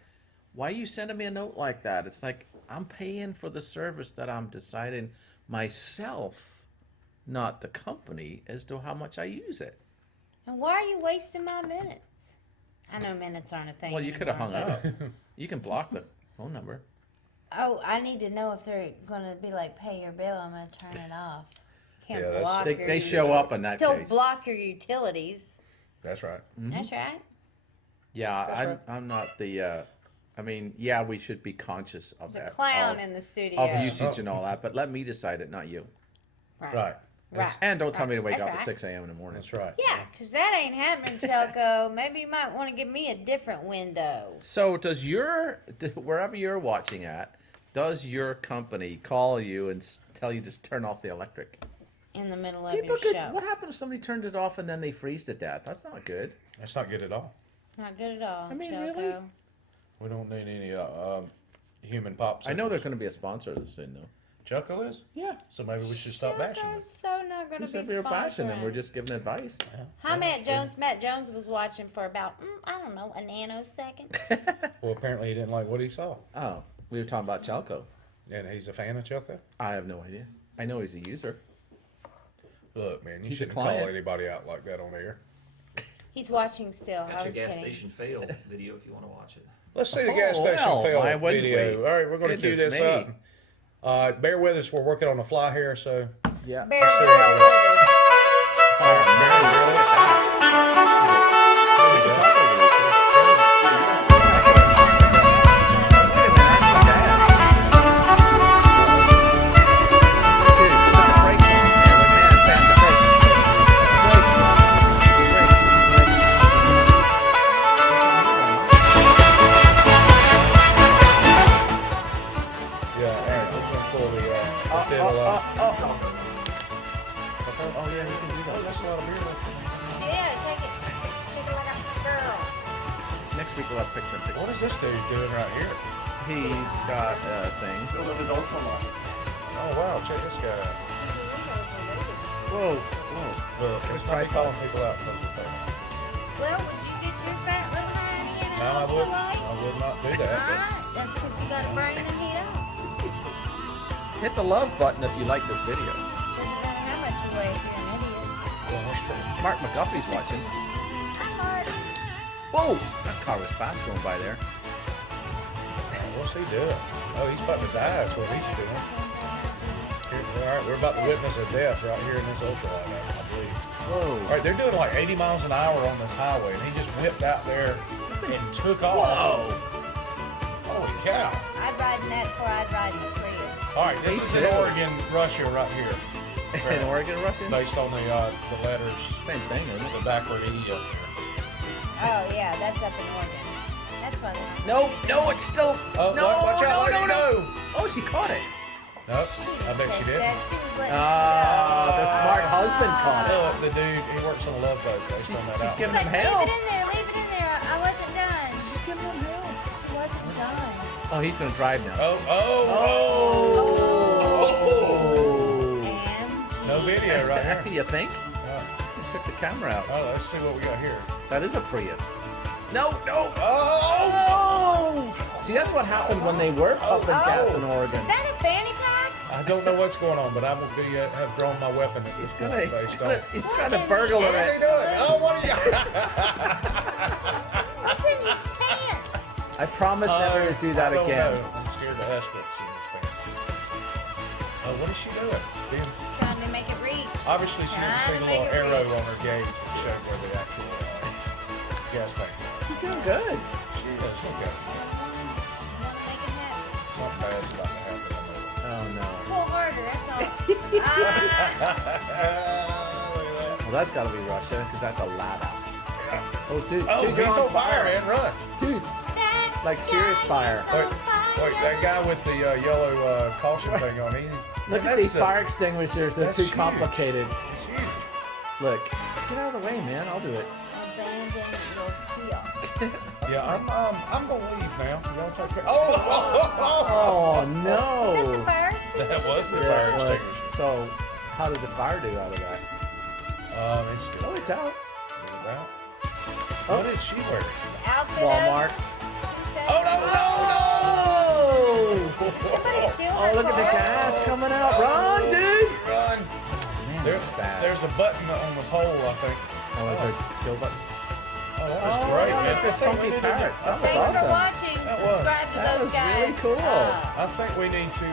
why are you sending me a note like that? It's like, I'm paying for the service that I'm deciding myself, not the company, as to how much I use it. And why are you wasting my minutes? I know minutes aren't a thing. Well, you could have hung anymore, up. You can block the phone number. but- Oh, I need to know if they're going to be like, pay your bill. I'm going to turn it off. Can't Yeah, that's- block They, your they show up in that Don't case. block your utilities. That's right. That's right. Yeah, I'm not the. I mean, yeah, we should be conscious of The that. clown of, in the studio. of usage and all that, but let me decide it, not you. Right. Right. And don't tell me to wake That's up right. at 6 a.m. in the morning. That's right. Yeah, 'cause that ain't happening, Choco. Maybe you might want to give me a different window. So does wherever you're watching at, does your company call you and tell you to turn off the electric? In the middle of People your could, show. what happens if somebody turned it off and then they freeze to death? That's not good. That's not good at all. Not good at all, I mean, Choco. really? We don't need any human pops. I know they're going to be a sponsor of this soon, though. Choco is. Yeah. So maybe we should stop bashing them. Choco's so not going Who to be said we were bashing them? We're sponsoring. just giving advice. Hi, Matt Jones. Matt Jones was watching for about, I don't know, a nanosecond. Well, apparently he didn't like what he saw, Oh, we were talking about Chalco. and he's a fan of Choco. I have no idea. I know he's a user. Look, man, you He's a shouldn't call client. anybody out like that on air. He's watching still. I Got your was gas kidding. station fail video if you want to watch it. Let's see the gas Oh, station well, fail why wouldn't video. we? All right, we're going to cue Goodness this me. up. Bear with us. We're working on the fly here, so Yeah. Bear Let's see with how it us. Oh, man, look at that. there we go. Yeah, all right, we're going to pull the fiddle up. Oh, yeah, you can do that. That's a lot of beer left. Yeah, take it. Take it like a girl. Next week we'll have picture in picture. What is this dude doing right here? He's got a thing. Build up his ultralight. Oh, wow, check this guy out. Whoa, whoa. Look, let's not be calling people out because of that. Well, would you get your fat little honey in an No, I would, ultralight? I would not do that. Alright, that's because you got a brain and heat up. Hit the love button if you like this video. Doesn't matter how much you weigh if you're an idiot. Well, that's true. Mark McGuffey's watching. I'm hard. Whoa! That car was fast going by there. What's he doing? Oh, he's about to die. That's what he's doing. Here, all right, we're about to witness a death right here in this ultralight, I believe. Whoa. All right, they're doing like 80 miles an hour on this highway, and he just whipped out there and took off. Whoa! Holy cow! I'd ride in that before I'd ride in a Prius. All right, this Me is in too. Oregon, Russia, right here, In Oregon, Russian? based on the letters, Same thing, isn't it? the backward E up there. Oh, yeah, that's up in Oregon. That's why they No, no, it's still. Oh, no, watch out! no, Where'd no, he no. go? Oh, she caught it. Nope, I bet she catch did. that. She was letting Ah, it the smart husband caught it. Look, the dude, he works on a love boat based on that she's outfit. giving go. him Leave hell. it in there, leave it in there. I wasn't done. She's giving him hell. She wasn't done. Oh, he's gonna drive now. Oh, oh, Oh. And no video right here. You think? Oh, He took the camera out. oh, let's see what we got here. That is a Prius. No, no. Oh! See, that's what happened when they were pumping gas in Oregon. is that a fanny pack? I don't know what's going on, but I will be have drawn my weapon at this He's point gonna, based on. he's trying to burgle What are they it. doing? Oh, what are you? What's in his pants? I promise never to do that I don't again. know. I'm scared to ask what's in this pants. Oh, what is she doing? Trying to make it reach. Obviously, she didn't see the little arrow on her gauge that showed where the actual gas tank was. She's doing good. She does look at it. Wanna make it happen. Something bad's about to happen. Oh no. Pull harder, that's all. Ah, Look at that. Well, that's got to be Russia because that's a lada. Oh, dude. Oh, dude, you're he's on fire, fire, man. Run. Dude. that Like serious guy fire. is on Wait, wait, that guy with the yellow caution thing on, Look at that's these the- fire extinguishers. They're that's too huge. complicated. It's huge. Look. Get out of the way, man. I'll do it. Abandon your fear. Yeah, I'm gonna leave now. Y'all take care. Oh, Oh, Is that the no. first? that was the Yeah, fire look. extinguisher. So, how did the fire do out of that? It's still Oh, it's out. about. What is she wearing? Outfit Walmart. of Oh no! Somebody steal Oh, her look at the car? gas coming out. Run, dude. Run! Man, There's that's bad. There's a button on the pole, I think. Oh, is there kill button? Oh, that was Oh, great, yeah, man. look at this I think we funky need to do- parrots. That was Thanks for awesome. watching. That was. Subscribe to That those was guys. really cool. I think we need to do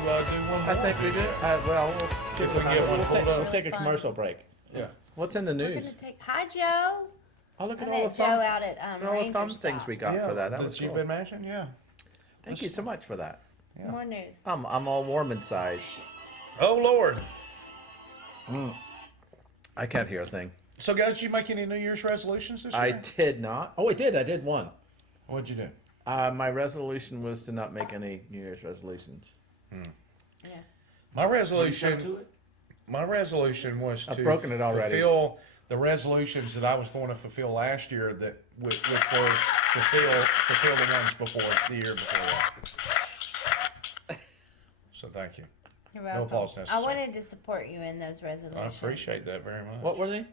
one more. I think we do. Well, If we can get one pulled we'll up. take a commercial break. Yeah. What's in the We're news? gonna take. Hi, Joe. Oh, look I at all the met Joe thumb, out at all the Ranger thumb Stop. things we got for that. That was you've cool. imagined, yeah. Thank you so much for that. Yeah. More news. I'm all warm inside. Oh Lord. I can't hear a thing. So, guys, did you make any New Year's resolutions this year? I did not. Oh, I did. I did one. What'd you do? My resolution was to not make any New Year's resolutions. Yeah. My Stuck resolution. to it? My resolution was I've to broken it already. fulfill the resolutions that I was going to fulfill last year, that which were fulfill the ones before the year before that. So thank you. You're No welcome. applause I necessary. wanted to support you in those resolutions. I appreciate that very much. What were they?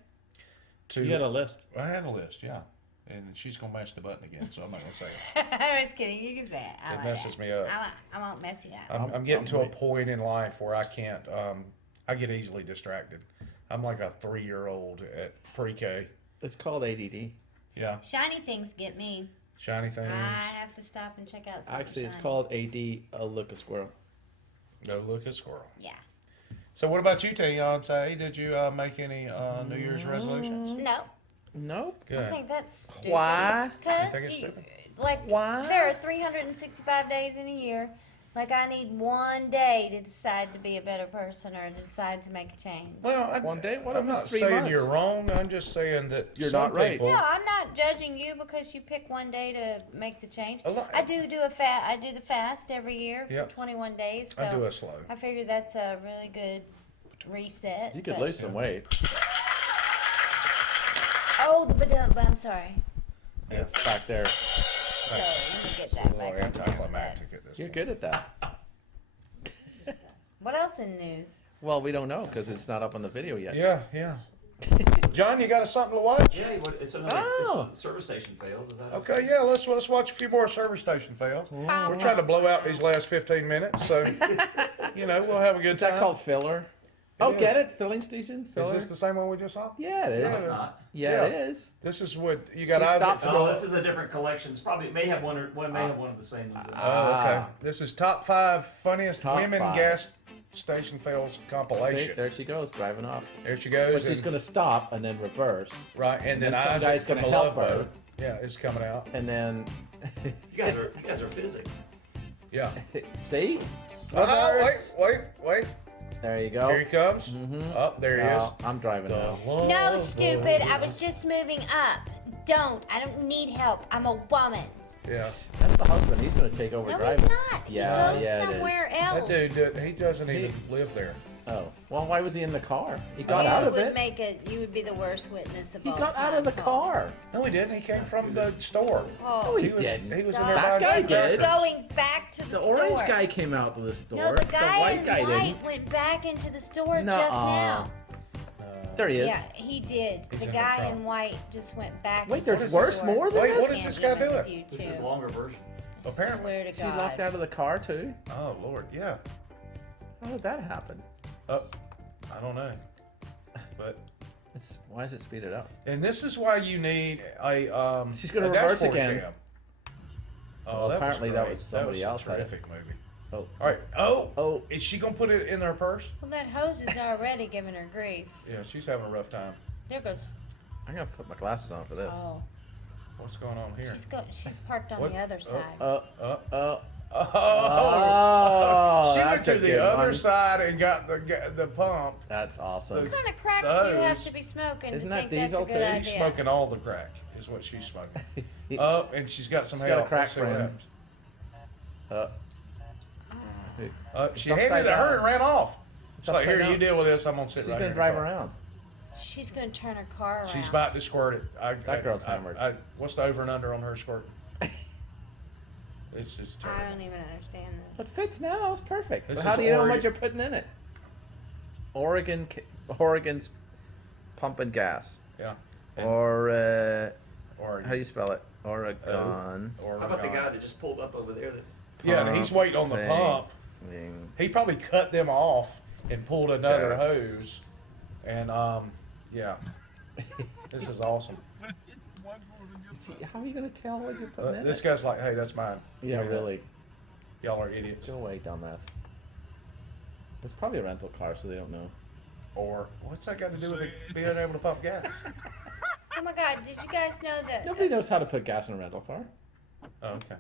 To, You had a list. I had a list, yeah, and she's gonna mash the button again, so I'm not gonna say it. I was kidding. You can say it. I It like messes that. me up. I won't mess you up. I'm getting to a wait. point in life where I can't. I get easily distracted. I'm like a 3-year-old at pre-K. It's called ADD. Yeah, Shiny things get me. shiny things. I have to stop and check out something Actually, it's shiny. called AD. Look a squirrel. Go look at squirrel. Yeah. So what about you, Beyonce? Did you make any New Year's resolutions? No, Nope. I Good. think that's stupid. Why? Because think it's stupid? like Why? there are 365 days in a year. Like I need one day to decide to be a better person or to decide to make a change. Well, One day? What I'm if it's not 3 saying months? you're wrong. I'm just saying that You're some not right. people. No, I'm not judging you because you pick one day to make the change. A lot- I do a I do the fast every year Yep. for 21 days. So I do a slow. I figure that's a really good reset. You could but- lose some weight. Oh, the badump. I'm sorry. Yeah. It's back there. So let me get It's a that little back on top of anticlimactic at this You're point. good at that. that. What else in news? Well, we don't know because it's not up on the video yet. Yeah, yeah. John, you got us something to watch? Yeah, it's another Oh. it's service station fails. Is that Okay, yeah. Let's watch a few more service station fails. We're trying to blow out these last 15 minutes, so we'll have a good Is time. that called filler? Oh, is. get it? Filling station? Is Filler? this the same one we just saw? Yeah, it is. Yeah, it is. Not. Yeah, it Yeah. is. This is what you got. She Isaac. stops No, this is a different collection. It's probably it may have one may have one of the same ones. Oh, okay. Ah. This is top 5 funniest Top women 5. gas station fails See, compilation. there she goes, driving off. There she But goes. she's and- going to stop and then reverse. right, and then then some Isaac guy's from gonna the help Love her. Boat. Yeah, it's coming out. And then, You guys are physics. Yeah. see? Oh, Reverse. wait. There you go. Here he comes. Mhm. Up there he is. Oh, I'm driving now. No, stupid. I was just moving up. I don't need help. I'm a woman. Yeah. That's the husband. He's going to take over No, driving. he's not. Yeah, he goes yeah, it is. somewhere else. That dude, he doesn't even live there. Oh, well, why was he in the car? He got out You of would it. you would be the worst witness of He all got out time, of the Paul. car. No, he didn't. He came from the store. Paul. No, he was, didn't. He was in Stop. there That buying guy some did. crackers. Going back to the, The store. orange guy came out to the store. No, the guy white in guy white didn't. went back into the store Nuh-uh. just now. There he is. Yeah, he did. He's The in the guy trunk. in white just went back. Wait, into there's the worse, store. more than Wait, what this? is this Can't guy live doing? with you, This is too. longer version. Apparently. Swear to Is he God. locked out of the car too? Oh, Lord, yeah. How did that happen? I don't know. But, Why does it speed it up? and this is why you need a, She's gonna a reverse dashboard again. cam. Well, that apparently that great. was somebody a else had it. terrific movie. Oh, All right. Oh, oh, is she going to put it in her purse? Well, that hose is already giving her grief. Yeah, she's having a rough time. There goes. I'm gonna put my glasses on for this. Oh, What's going on here? she's parked on What? the other side. Oh, Oh, oh, she went that's a to the good other one. side and got the pump. That's awesome. What kind of crack do you have to be smoking Isn't to that think that's a diesel good too? idea? She's smoking all the crack, is what she's smoking. Oh, and she's got some She's got a help. crack Let's see what friend. happens. She It's handed upside it to her down. and ran off. It's like, upside here, down. you deal with this. I'm gonna sit She's right gonna here. drive in the car." around. She's gonna turn her car around. She's about to squirt it. That girl's hammered. What's the over and under on her squirt? It's just I terrible. don't even understand It this. fits now. It's perfect. This But how is do you know how Oregon- much you're putting in it? Oregon's pumping gas. Yeah. And- Or Or how do you spell it? Oregon. or How about the guy that just pulled up over there? Yeah, and he's waiting on the Pumping. pump. He probably cut them off and pulled another Yes. hose. And yeah, this is awesome. See, how are you gonna tell what you're putting in This it? guy's like, hey, that's mine. Yeah, Give me that. really. Y'all are idiots. Go away, dumbass. It's probably a rental car, so they don't know. Or what's that got to do with it being able to pump gas? Oh my God! Did you guys know that Nobody knows how to put gas in a rental car. Oh, okay.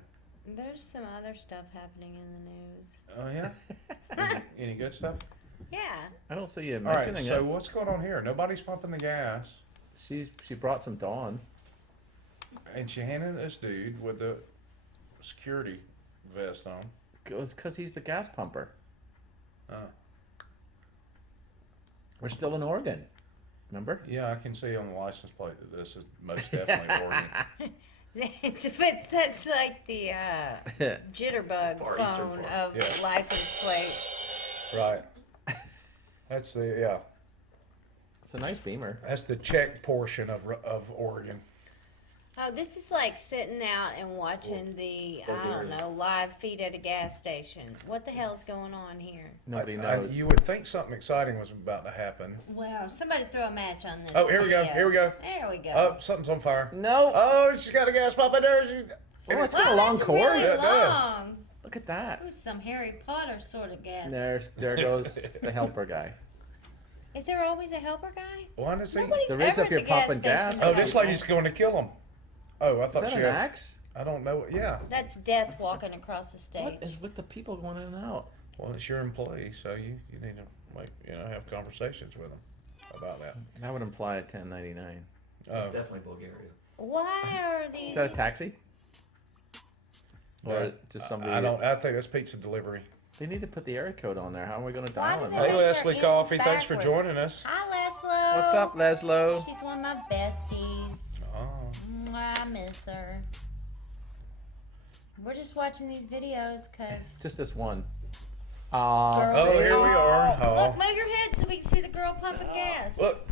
there's some other stuff happening in the news? Oh yeah. Any good stuff? Yeah. I don't see you All right, mentioning so it. what's going on here? Nobody's pumping the gas, She brought some Dawn. and she handed this dude with the security vest on. It's because he's the gas pumper. Oh. We're still in Oregon. Remember? Yeah, I can see on the license plate that this is most definitely Oregon. That's like the jitterbug Far Eastern phone part. of Yeah. license plates. Right. That's the It's a nice Beamer. That's the Czech portion of Oregon. Oh, this is like sitting out and watching the, I don't know, live feed at a gas station. What the hell's going on here? Nobody knows. You would think something exciting was about to happen. Wow, somebody throw a match on this. Oh, here we go. video. Here we go. There we go. Oh, something's on fire. No. Oh, she's got a gas pump in there. Oh, it's Wow, got a long that's cord. really Yeah, it does. long. Look at that. It was some Harry Potter sort of gas. There goes the helper guy. Is there always a helper guy? Why does he? Nobody's There is ever if at you're the gas pumping gas. station Oh, about this that. lady's going to kill him. Oh, I Is thought that she an had. axe? I don't know. Yeah. That's death walking across the stage. What is with the people going in and out? Well, it's your employee, so you need to have conversations with them about that. That would imply a 1099. It's Oh, definitely Bulgaria. Why are these? Is that a taxi? Or no, just somebody? I think that's pizza delivery. They need to put the area code on there. How are we going to Why dial do it? they Hey, make their Leslie ends Coffee, thanks for backwards? joining us. Hi, Leslie. What's up, Leslo? She's one of my besties. Oh. Mwah, I miss her. We're just watching these videos because. Just this one. Oh, see? here we are. Oh. Look, move your head so we can see the girl pumping gas. Look,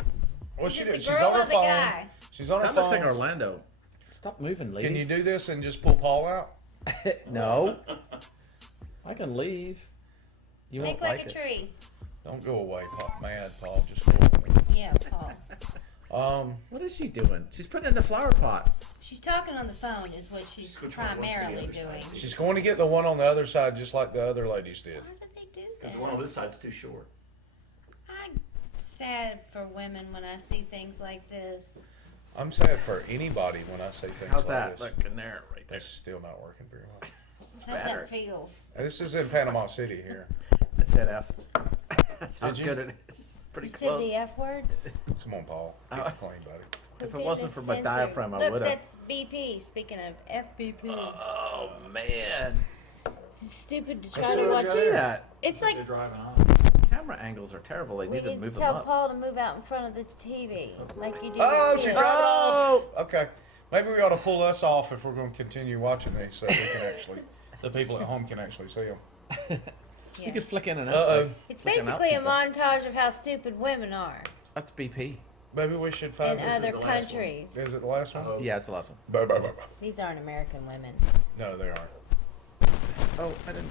what Is she it did? the She's girl on her or the phone. guy? She's on her That looks like phone. Orlando. Stop moving, lady. Can you do this and just pull Paul out? No. I can leave. You Make won't like like a it. tree. Don't go away, Mad Paul. Just go away. Yeah, Paul. What is she doing? She's putting it in the flower pot. She's talking on the phone, is what she's Just go try one for the primarily other side, doing. see. She's going to get the one on the other side, just like the other ladies did. Why did they do Because that? the one on this side's too short. I'm sad for women when I see things like this. I'm sad for anybody when I say things How's like that? this. Look in there, right there. It's still not working very well. How's better. that feel? This is in Panama City here. I said F. That's how Did you? good it is. It's pretty You said close. the F word? Come on, Paul. Keep it clean, buddy. If Who it did wasn't this for my censor? diaphragm, I Look, would've. that's BP. Speaking of FBP. Oh man! It's stupid to I try to didn't watch. see that. It's like They're driving on. Camera angles are terrible. They we need to need to move them tell up. Paul to move out in front of the TV, like you do. Oh, your she's kids. driving Oh! off. Okay. Maybe we ought to pull us off if we're going to continue watching these so we can actually, the people at home can actually see them. You Yeah. can flick in and out. Uh-oh. like- It's flicking out basically a people. montage of how stupid women are That's BP. Maybe we should in find this. other the last one. countries. Is it the last one? Oh. Yeah, it's the last one. Bah, bah, bah, bah. These aren't American women. No, they aren't. Oh, I didn't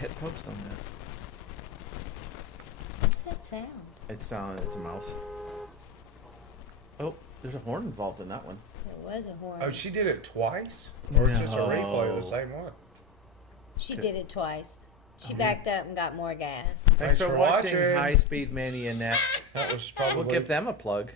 hit post on that. What's that sound? It's a mouse. Oh, there's a horn involved in that one. It was a horn. Oh, she did it twice? Or it's just a replay of No. the same one? She did it twice. She backed up and got more gas. Thanks for watching High Speed Mania Net. That was probably. We'll give them a plug.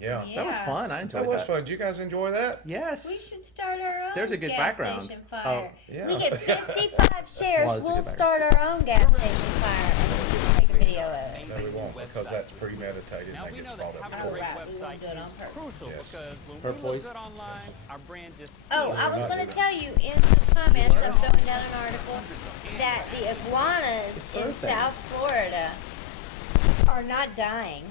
Yeah. That was Yeah. fun. I enjoyed That was that. fun. Did you guys enjoy that? Yes. We should start our own There's a good gas background. station fire. Oh, yeah. We get 55 shares, Was a we'll good start our own gas station fire. And we'll take a video of it. No, we won't, because that's premeditated Now and we that know gets that brought up having a before. great Right, we won't website do it on is purpose. crucial Yes. because when Her we voice. look good online, our brand just Oh, feels I was not going do to that. tell you in the comments, I'm throwing down an article, that the iguanas in birthday. South Florida are not dying.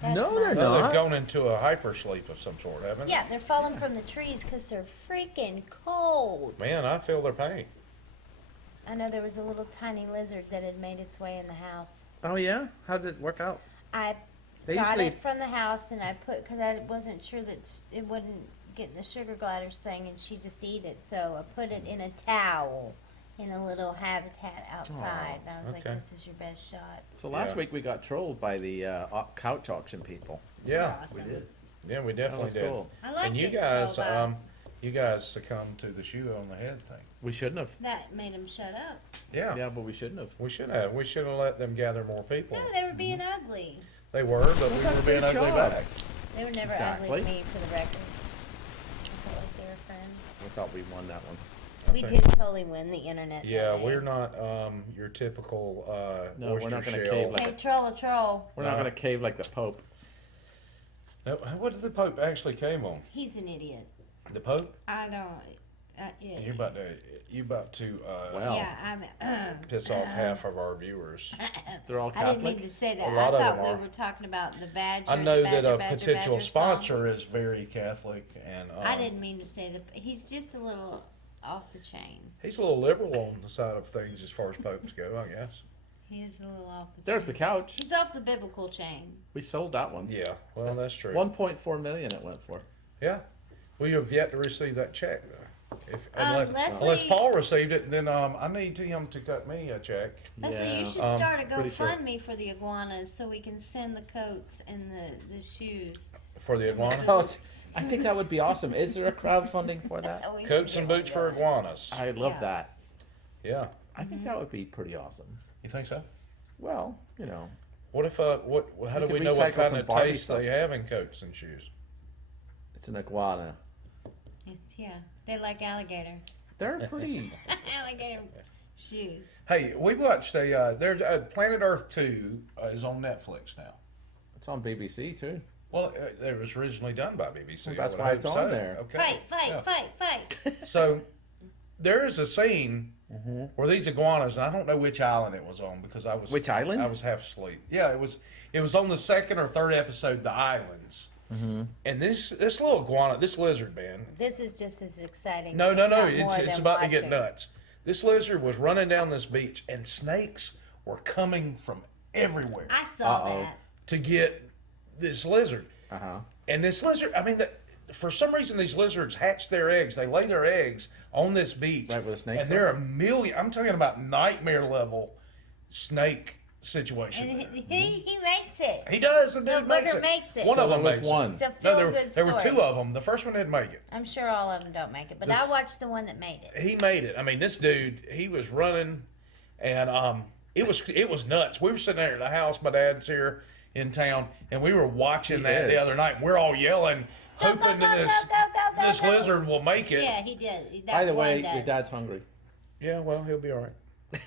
That's No, my- they're No, not. they've gone into a hypersleep of some sort, haven't they? Yeah, they're falling from the trees because they're freaking cold. Man, I feel their pain. I know there was a little tiny lizard that had made its way in the house. Oh yeah? How did it work out? I They got usually it from the house and I put, because I wasn't sure that it wouldn't get in the sugar gliders thing and she just eat it. So I put it in a towel in a little habitat outside. And I was like, okay. this is your best shot. So last Yeah. week we got trolled by the couch auction people. Yeah, Awesome. yeah, we That definitely was did. cool. I like And you getting guys, trolled by. you guys succumbed to the shoe on the head thing. We shouldn't have. That made them shut up. Yeah, Yeah, but we shouldn't have. we should have. We should have let them gather more people. No, they were being ugly. They were, but we were that's being their ugly job. back. They were never Exactly. ugly to me, for the record. I felt like they were friends. We thought we won that one. We think- did totally win the internet. Yeah, that day. we're not your typical No, we're oyster not gonna shell. cave like Hey, troll a troll. We're not going to cave like the Pope. No, what did the Pope actually came on? He's an idiot. The Pope? I don't. Yeah. You about to Well, Yeah, I'm. piss off half of our viewers. they're all I didn't mean Catholic. to say that. A lot I of thought them we are. were talking about the badger. I know the that badger, a badger, potential badger song. sponsor is very Catholic, and I didn't mean to say that. He's just a little off the chain. he's a little liberal on the side of things as far as popes go, I guess. He is a little off the There's chain. the couch. He's off the biblical chain. We sold that one. Yeah, well, that's true. 1.4 million it went for. Yeah, we have yet to receive that check though. If, Leslie- unless Paul received it, then I need him to cut me a check. Leslie, Yeah. you should start a pretty sure. GoFundMe for the iguanas so we can send the coats and the shoes. For the iguana, Boots. I think that would be awesome. Is there a crowdfunding for that? Oh, we should coats get and one boots for done. iguanas. I love Yeah. that. Yeah, I think that would be pretty awesome. you think so? Well, you know, What if how do could we know what recycle kind some of Barbie taste stuff. they have in coats and shoes? it's an iguana. Yeah, they like alligator. They're pretty. Alligator shoes. Hey, we watched there's Planet Earth 2 is on Netflix now. It's on BBC too. Well, it was originally done by BBC. Well, that's I would why it's hope on so. there. Okay. Fight, Yeah. fight. So there is a scene Mm-hmm. where these iguanas, and I don't know which island it was on because Which island? I was half asleep. Yeah, it was on the second or third episode, The Islands. Mm-hmm. And this little iguana, this lizard, man. This is just as exciting. No, if not more it's than about to get watching. nuts. This lizard was running down this beach, and snakes were coming from everywhere I saw Uh-oh. that. to get this lizard. Uh huh. And this lizard, I mean, for some reason, these lizards hatch their eggs. They lay their eggs on this beach. Right where the snakes and there are a million, I'm talking about nightmare level snake situation. And there. he makes it. He does, the The dude makes booger it. makes it. One So of them there was makes one. It's a it. feel No, good there story. were two of them. The first one didn't make it. I'm sure all of them don't make it, but This- I watched the one that made it. He made it. I mean, this dude, he was running, and it was nuts. We were sitting there at the house. My dad's here in town, and we were watching He that the is. other night. We're all yelling, Go, go, hoping go, that go, this go, go. lizard will make it. Yeah, he did. That By the one way, does. your dad's hungry. Yeah, well, he'll be all right.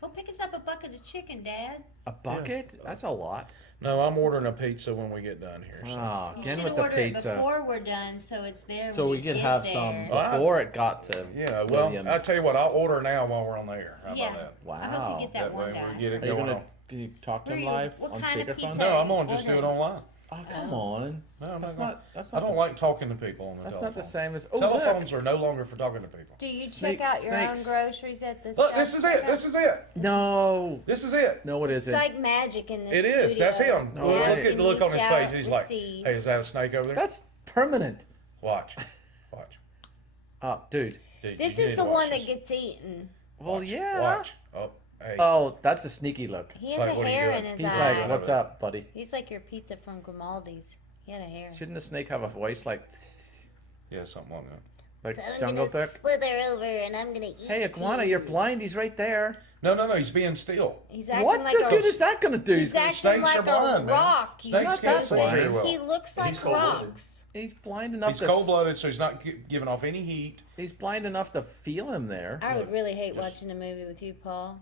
Go pick us up a bucket of chicken, Dad. A bucket? That's a lot. No, I'm ordering a pizza when we get done here. So. Ah, You again should with the order it pizza. before we're done, so it's there. So when we you can get have there. some Well, before it got to Yeah, well, William. I'll tell you what, I'll order now while we're on the air. How Yeah. about that? Wow. I hope you get that That one way guy. we get it Are you going gonna on. can you talk to Where him you- live what on kind of speakerphone? pizza? No, I'm gonna just do it Order. online. Oh come on. No, I'm That's not. not. That's I not. don't the, like talking to people on the That's telephone. not the same as. Oh, Telephones look. are no longer for talking to people. Do you Snakes, check out your snakes. own groceries at the Look, this is it. This is it. No. This is it. No, it It's isn't. like magic in this It is. studio. That's him. No Look way. at the look on his face. He's like, Receive. "Hey, is that a snake over there?" That's permanent. Watch, watch. Oh, dude. Dude, This you is need the to watch one that this. gets eaten. Well, Watch, yeah. Watch. Oh, hey. Oh, that's a sneaky look. He has like, a what are you hair doing? in his He's eye. like, "What's up, buddy?" He's like your pizza from Grimaldi's. He had a hair. Shouldn't a snake have a voice like Yeah, something like that. Jungle Book? slither over and I'm gonna eat Hey, iguana, you're blind. He's right there. No, he's being still. He's acting What like the a good is that gonna do? He's acting Snakes like are blind, a man. rock. Snakes He's can't stupid. see very well. He looks like He's cold-blooded. rocks. He's blind enough He's to. cold-blooded, so he's not giving off any heat. He's blind enough to feel him there. I would really hate watching a movie with you, Paul.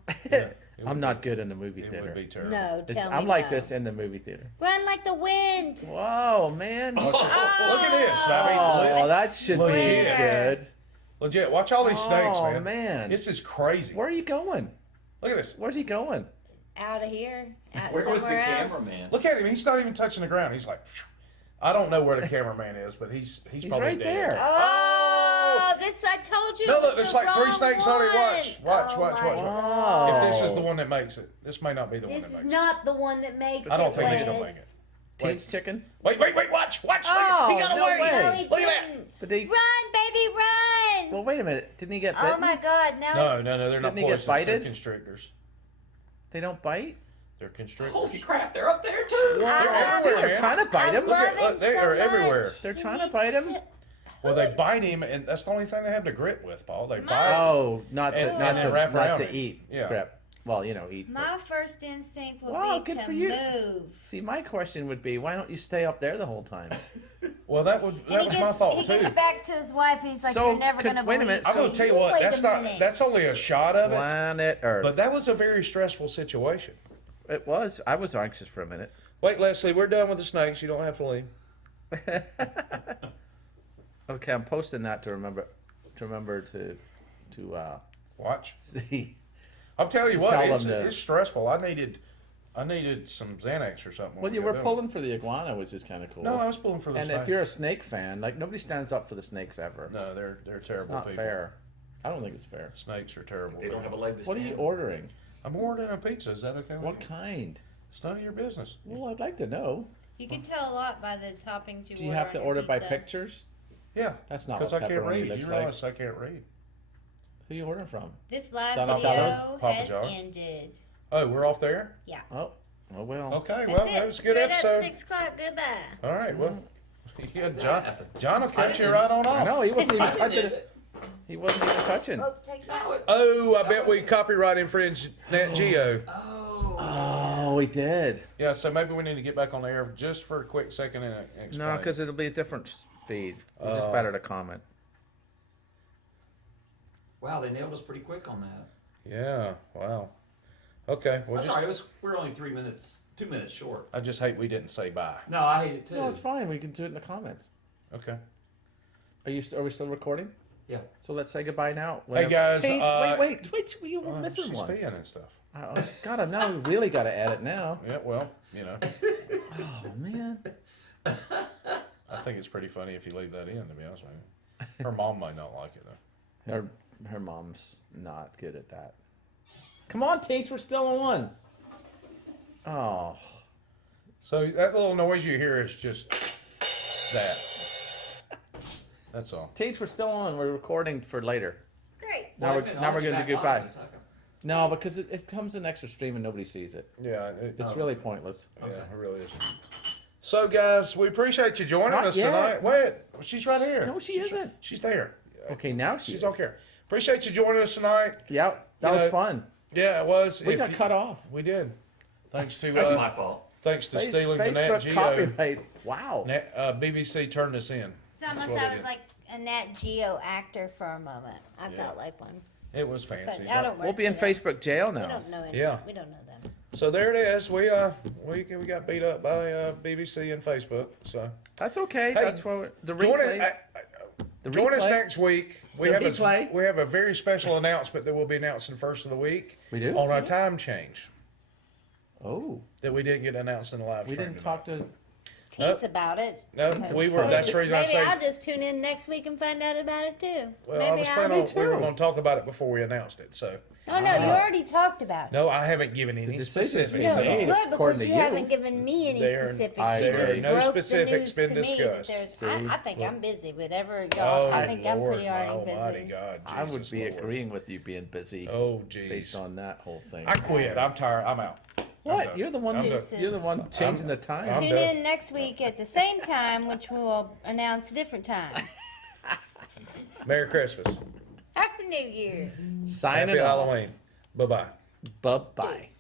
I'm not good in the movie It theater. would be terrible. No, It's- tell me I'm like no. this in the movie theater. Run like the wind. Whoa, man. Look at this. I mean, Oh, that should be legit. good. legit. Watch all these snakes, Oh, man. man. This is crazy. Where are you going? Look at this. Where's he going? Out of here. Out Where was the somewhere else. cameraman? Look at him. He's not even touching the ground. He's like, phew. I don't know where the cameraman is, but he's probably right dead. there. Oh, this I told you. No, it was look, there's the like 3 wrong snakes on it. Watch, one. watch, Oh watch, my watch. Wow. If this is the one that makes it, this may not be the one This that is makes not the one that makes I don't it, think he's Wes. gonna make it. Teens chicken? Wait, watch. Look, Oh, he got no away. way. No, he Look at that. didn't. But they. Run, baby, run. Well, wait a minute. Didn't he get bitten? Oh my God! Now No, he's they're not Didn't he get poisonous. They're bited? constrictors. They don't bite? They're constrictors. Holy crap, they're up there too! They're I everywhere, They're man. trying to bite him. Look at- love him look, they so are much. everywhere. They're He trying to needs bite him? Well, they bite him, and that's the only thing they have to grip with, Paul. They bite. Oh, not to And- not and to then wrap not around to it. eat. Yeah. Crap. Well, eat. but- My first instinct would Wow, be good to for you. move. See, my question would be, why don't you stay up there the whole time? Well, that And was my thought he too. gets back to his wife and he's like, So, "You're never could- gonna wait a believe." minute, I'm gonna so- tell you what. Wait That's a not. minute. That's only a shot of it. Planet Earth. But that was a very stressful situation. It was. I was anxious for a minute. Wait, Leslie, we're done with the snakes. You don't have to leave. Okay, I'm posting that to remember to Watch. see. I'll tell you To what. tell It's, them to- it's stressful. I needed some Xanax or something. Well, when you we were got done. pulling for the iguana, which is kind of cool. No, I was pulling for the and snake. if you're a snake fan, like nobody stands up for the snakes ever. No, they're terrible it's not people. fair. I don't think it's fair. Snakes are terrible. They don't have a leg to What are stand you on. ordering? I'm ordering a pizza. Is that okay? with What you? kind? It's none of your business. Well, I'd like to know. You can tell a lot by the toppings you Do you order have to on your order by pizza. pictures? Yeah, That's not because what I can't pepperoni read. looks You like. realize I can't read. Who you ordering from? This live Donatello's? video Papa has John's? ended. Oh, we're off there. Oh well. Okay, That's well, it. that was a good Straight episode. up 6 o'clock. Goodbye. All right, well, Mm-hmm. yeah, John will cut you right on I know off. he wasn't even I touching did it. He wasn't even touching. Oh, take that. Oh, I bet we copyright infringed Nat Geo. Oh, we did. Yeah, so maybe we need to get back on the air just for a quick second and explain. No, because it'll be a different feed. It's just better to comment. Wow, they nailed us pretty quick on that. Yeah, wow. Okay, well, That's just, all right. We're only 2 minutes short. I just hate we didn't say bye. No, I hate it too. No, it's fine. We can do it in the comments. Okay. Are we still recording? Yeah. So let's say goodbye now. Hey, guys, Taints, wait. You were Oh, missing she's one. peeing and stuff. God, now we really got to edit now. Yeah, well, you know, Oh man. I think it's pretty funny if you leave that in, to be honest with you. Her mom might not like it, though. Her mom's not good at that. Come on, Taints, we're still on. Oh. So that little noise you hear is just that. That's all. Taints, we're still on. We're recording for later. Great. Now we're I'll going get to back do on goodbye. in a second. No, because it comes in extra stream and nobody sees it. Yeah, It's really pointless. yeah, it really is. So, guys, we appreciate you joining Not us yet. tonight. Wait, she's right here. No, she She's isn't. She's there. Okay, now She's is. on camera. Appreciate you joining us tonight. Yeah, that You was know, fun. Yeah, it was. We If got you- cut off. We did. Thanks to That's my fault. thanks to stealing the Nat Facebook Geo. copyright. Wow. BBC turned us in. It's almost what I it was is. like a Nat Geo actor for a moment. I Yeah. felt like one. It was fancy. But I don't work We'll be in for them. Facebook jail We now. don't know any. Yeah. We don't know them. So there it is. We got beat up by BBC and Facebook. So That's okay. Hey, That's what the join replay. us. The Join us replay. next week. We The have replay. we have a very special announcement that we'll be announcing first of the week. We do? On our time change Oh, that we didn't get announced in the live we stream. didn't talk to. Teens about it. No, we were. That's the reason I Maybe say. I'll just tune in next week and find out about it too. Well, Maybe I was planning on. too. We were going to talk about it before we announced it. So Oh no, you already talked about it. no, I haven't given any decision's specifics. been No, at all. made. good according because to you you. haven't given me any There- specifics. I You agree. just No broke specifics the news been to me that discussed. there's. See? I think I'm busy. Whatever Oh, y'all. I think I'm Lord, pretty my already Almighty busy. God, I would Jesus be Lord. agreeing with you being busy Oh, based jeez. on that whole thing. I quit. I'm tired. I'm out. I'm What? done. You're the one. I'm done. You're the one changing the time. I'm Tune done. in next week at the same time, which we will announce a different time. Merry Christmas. Happy New Year. Signing Happy off. Halloween. Bye bye. Bye bye. Peace.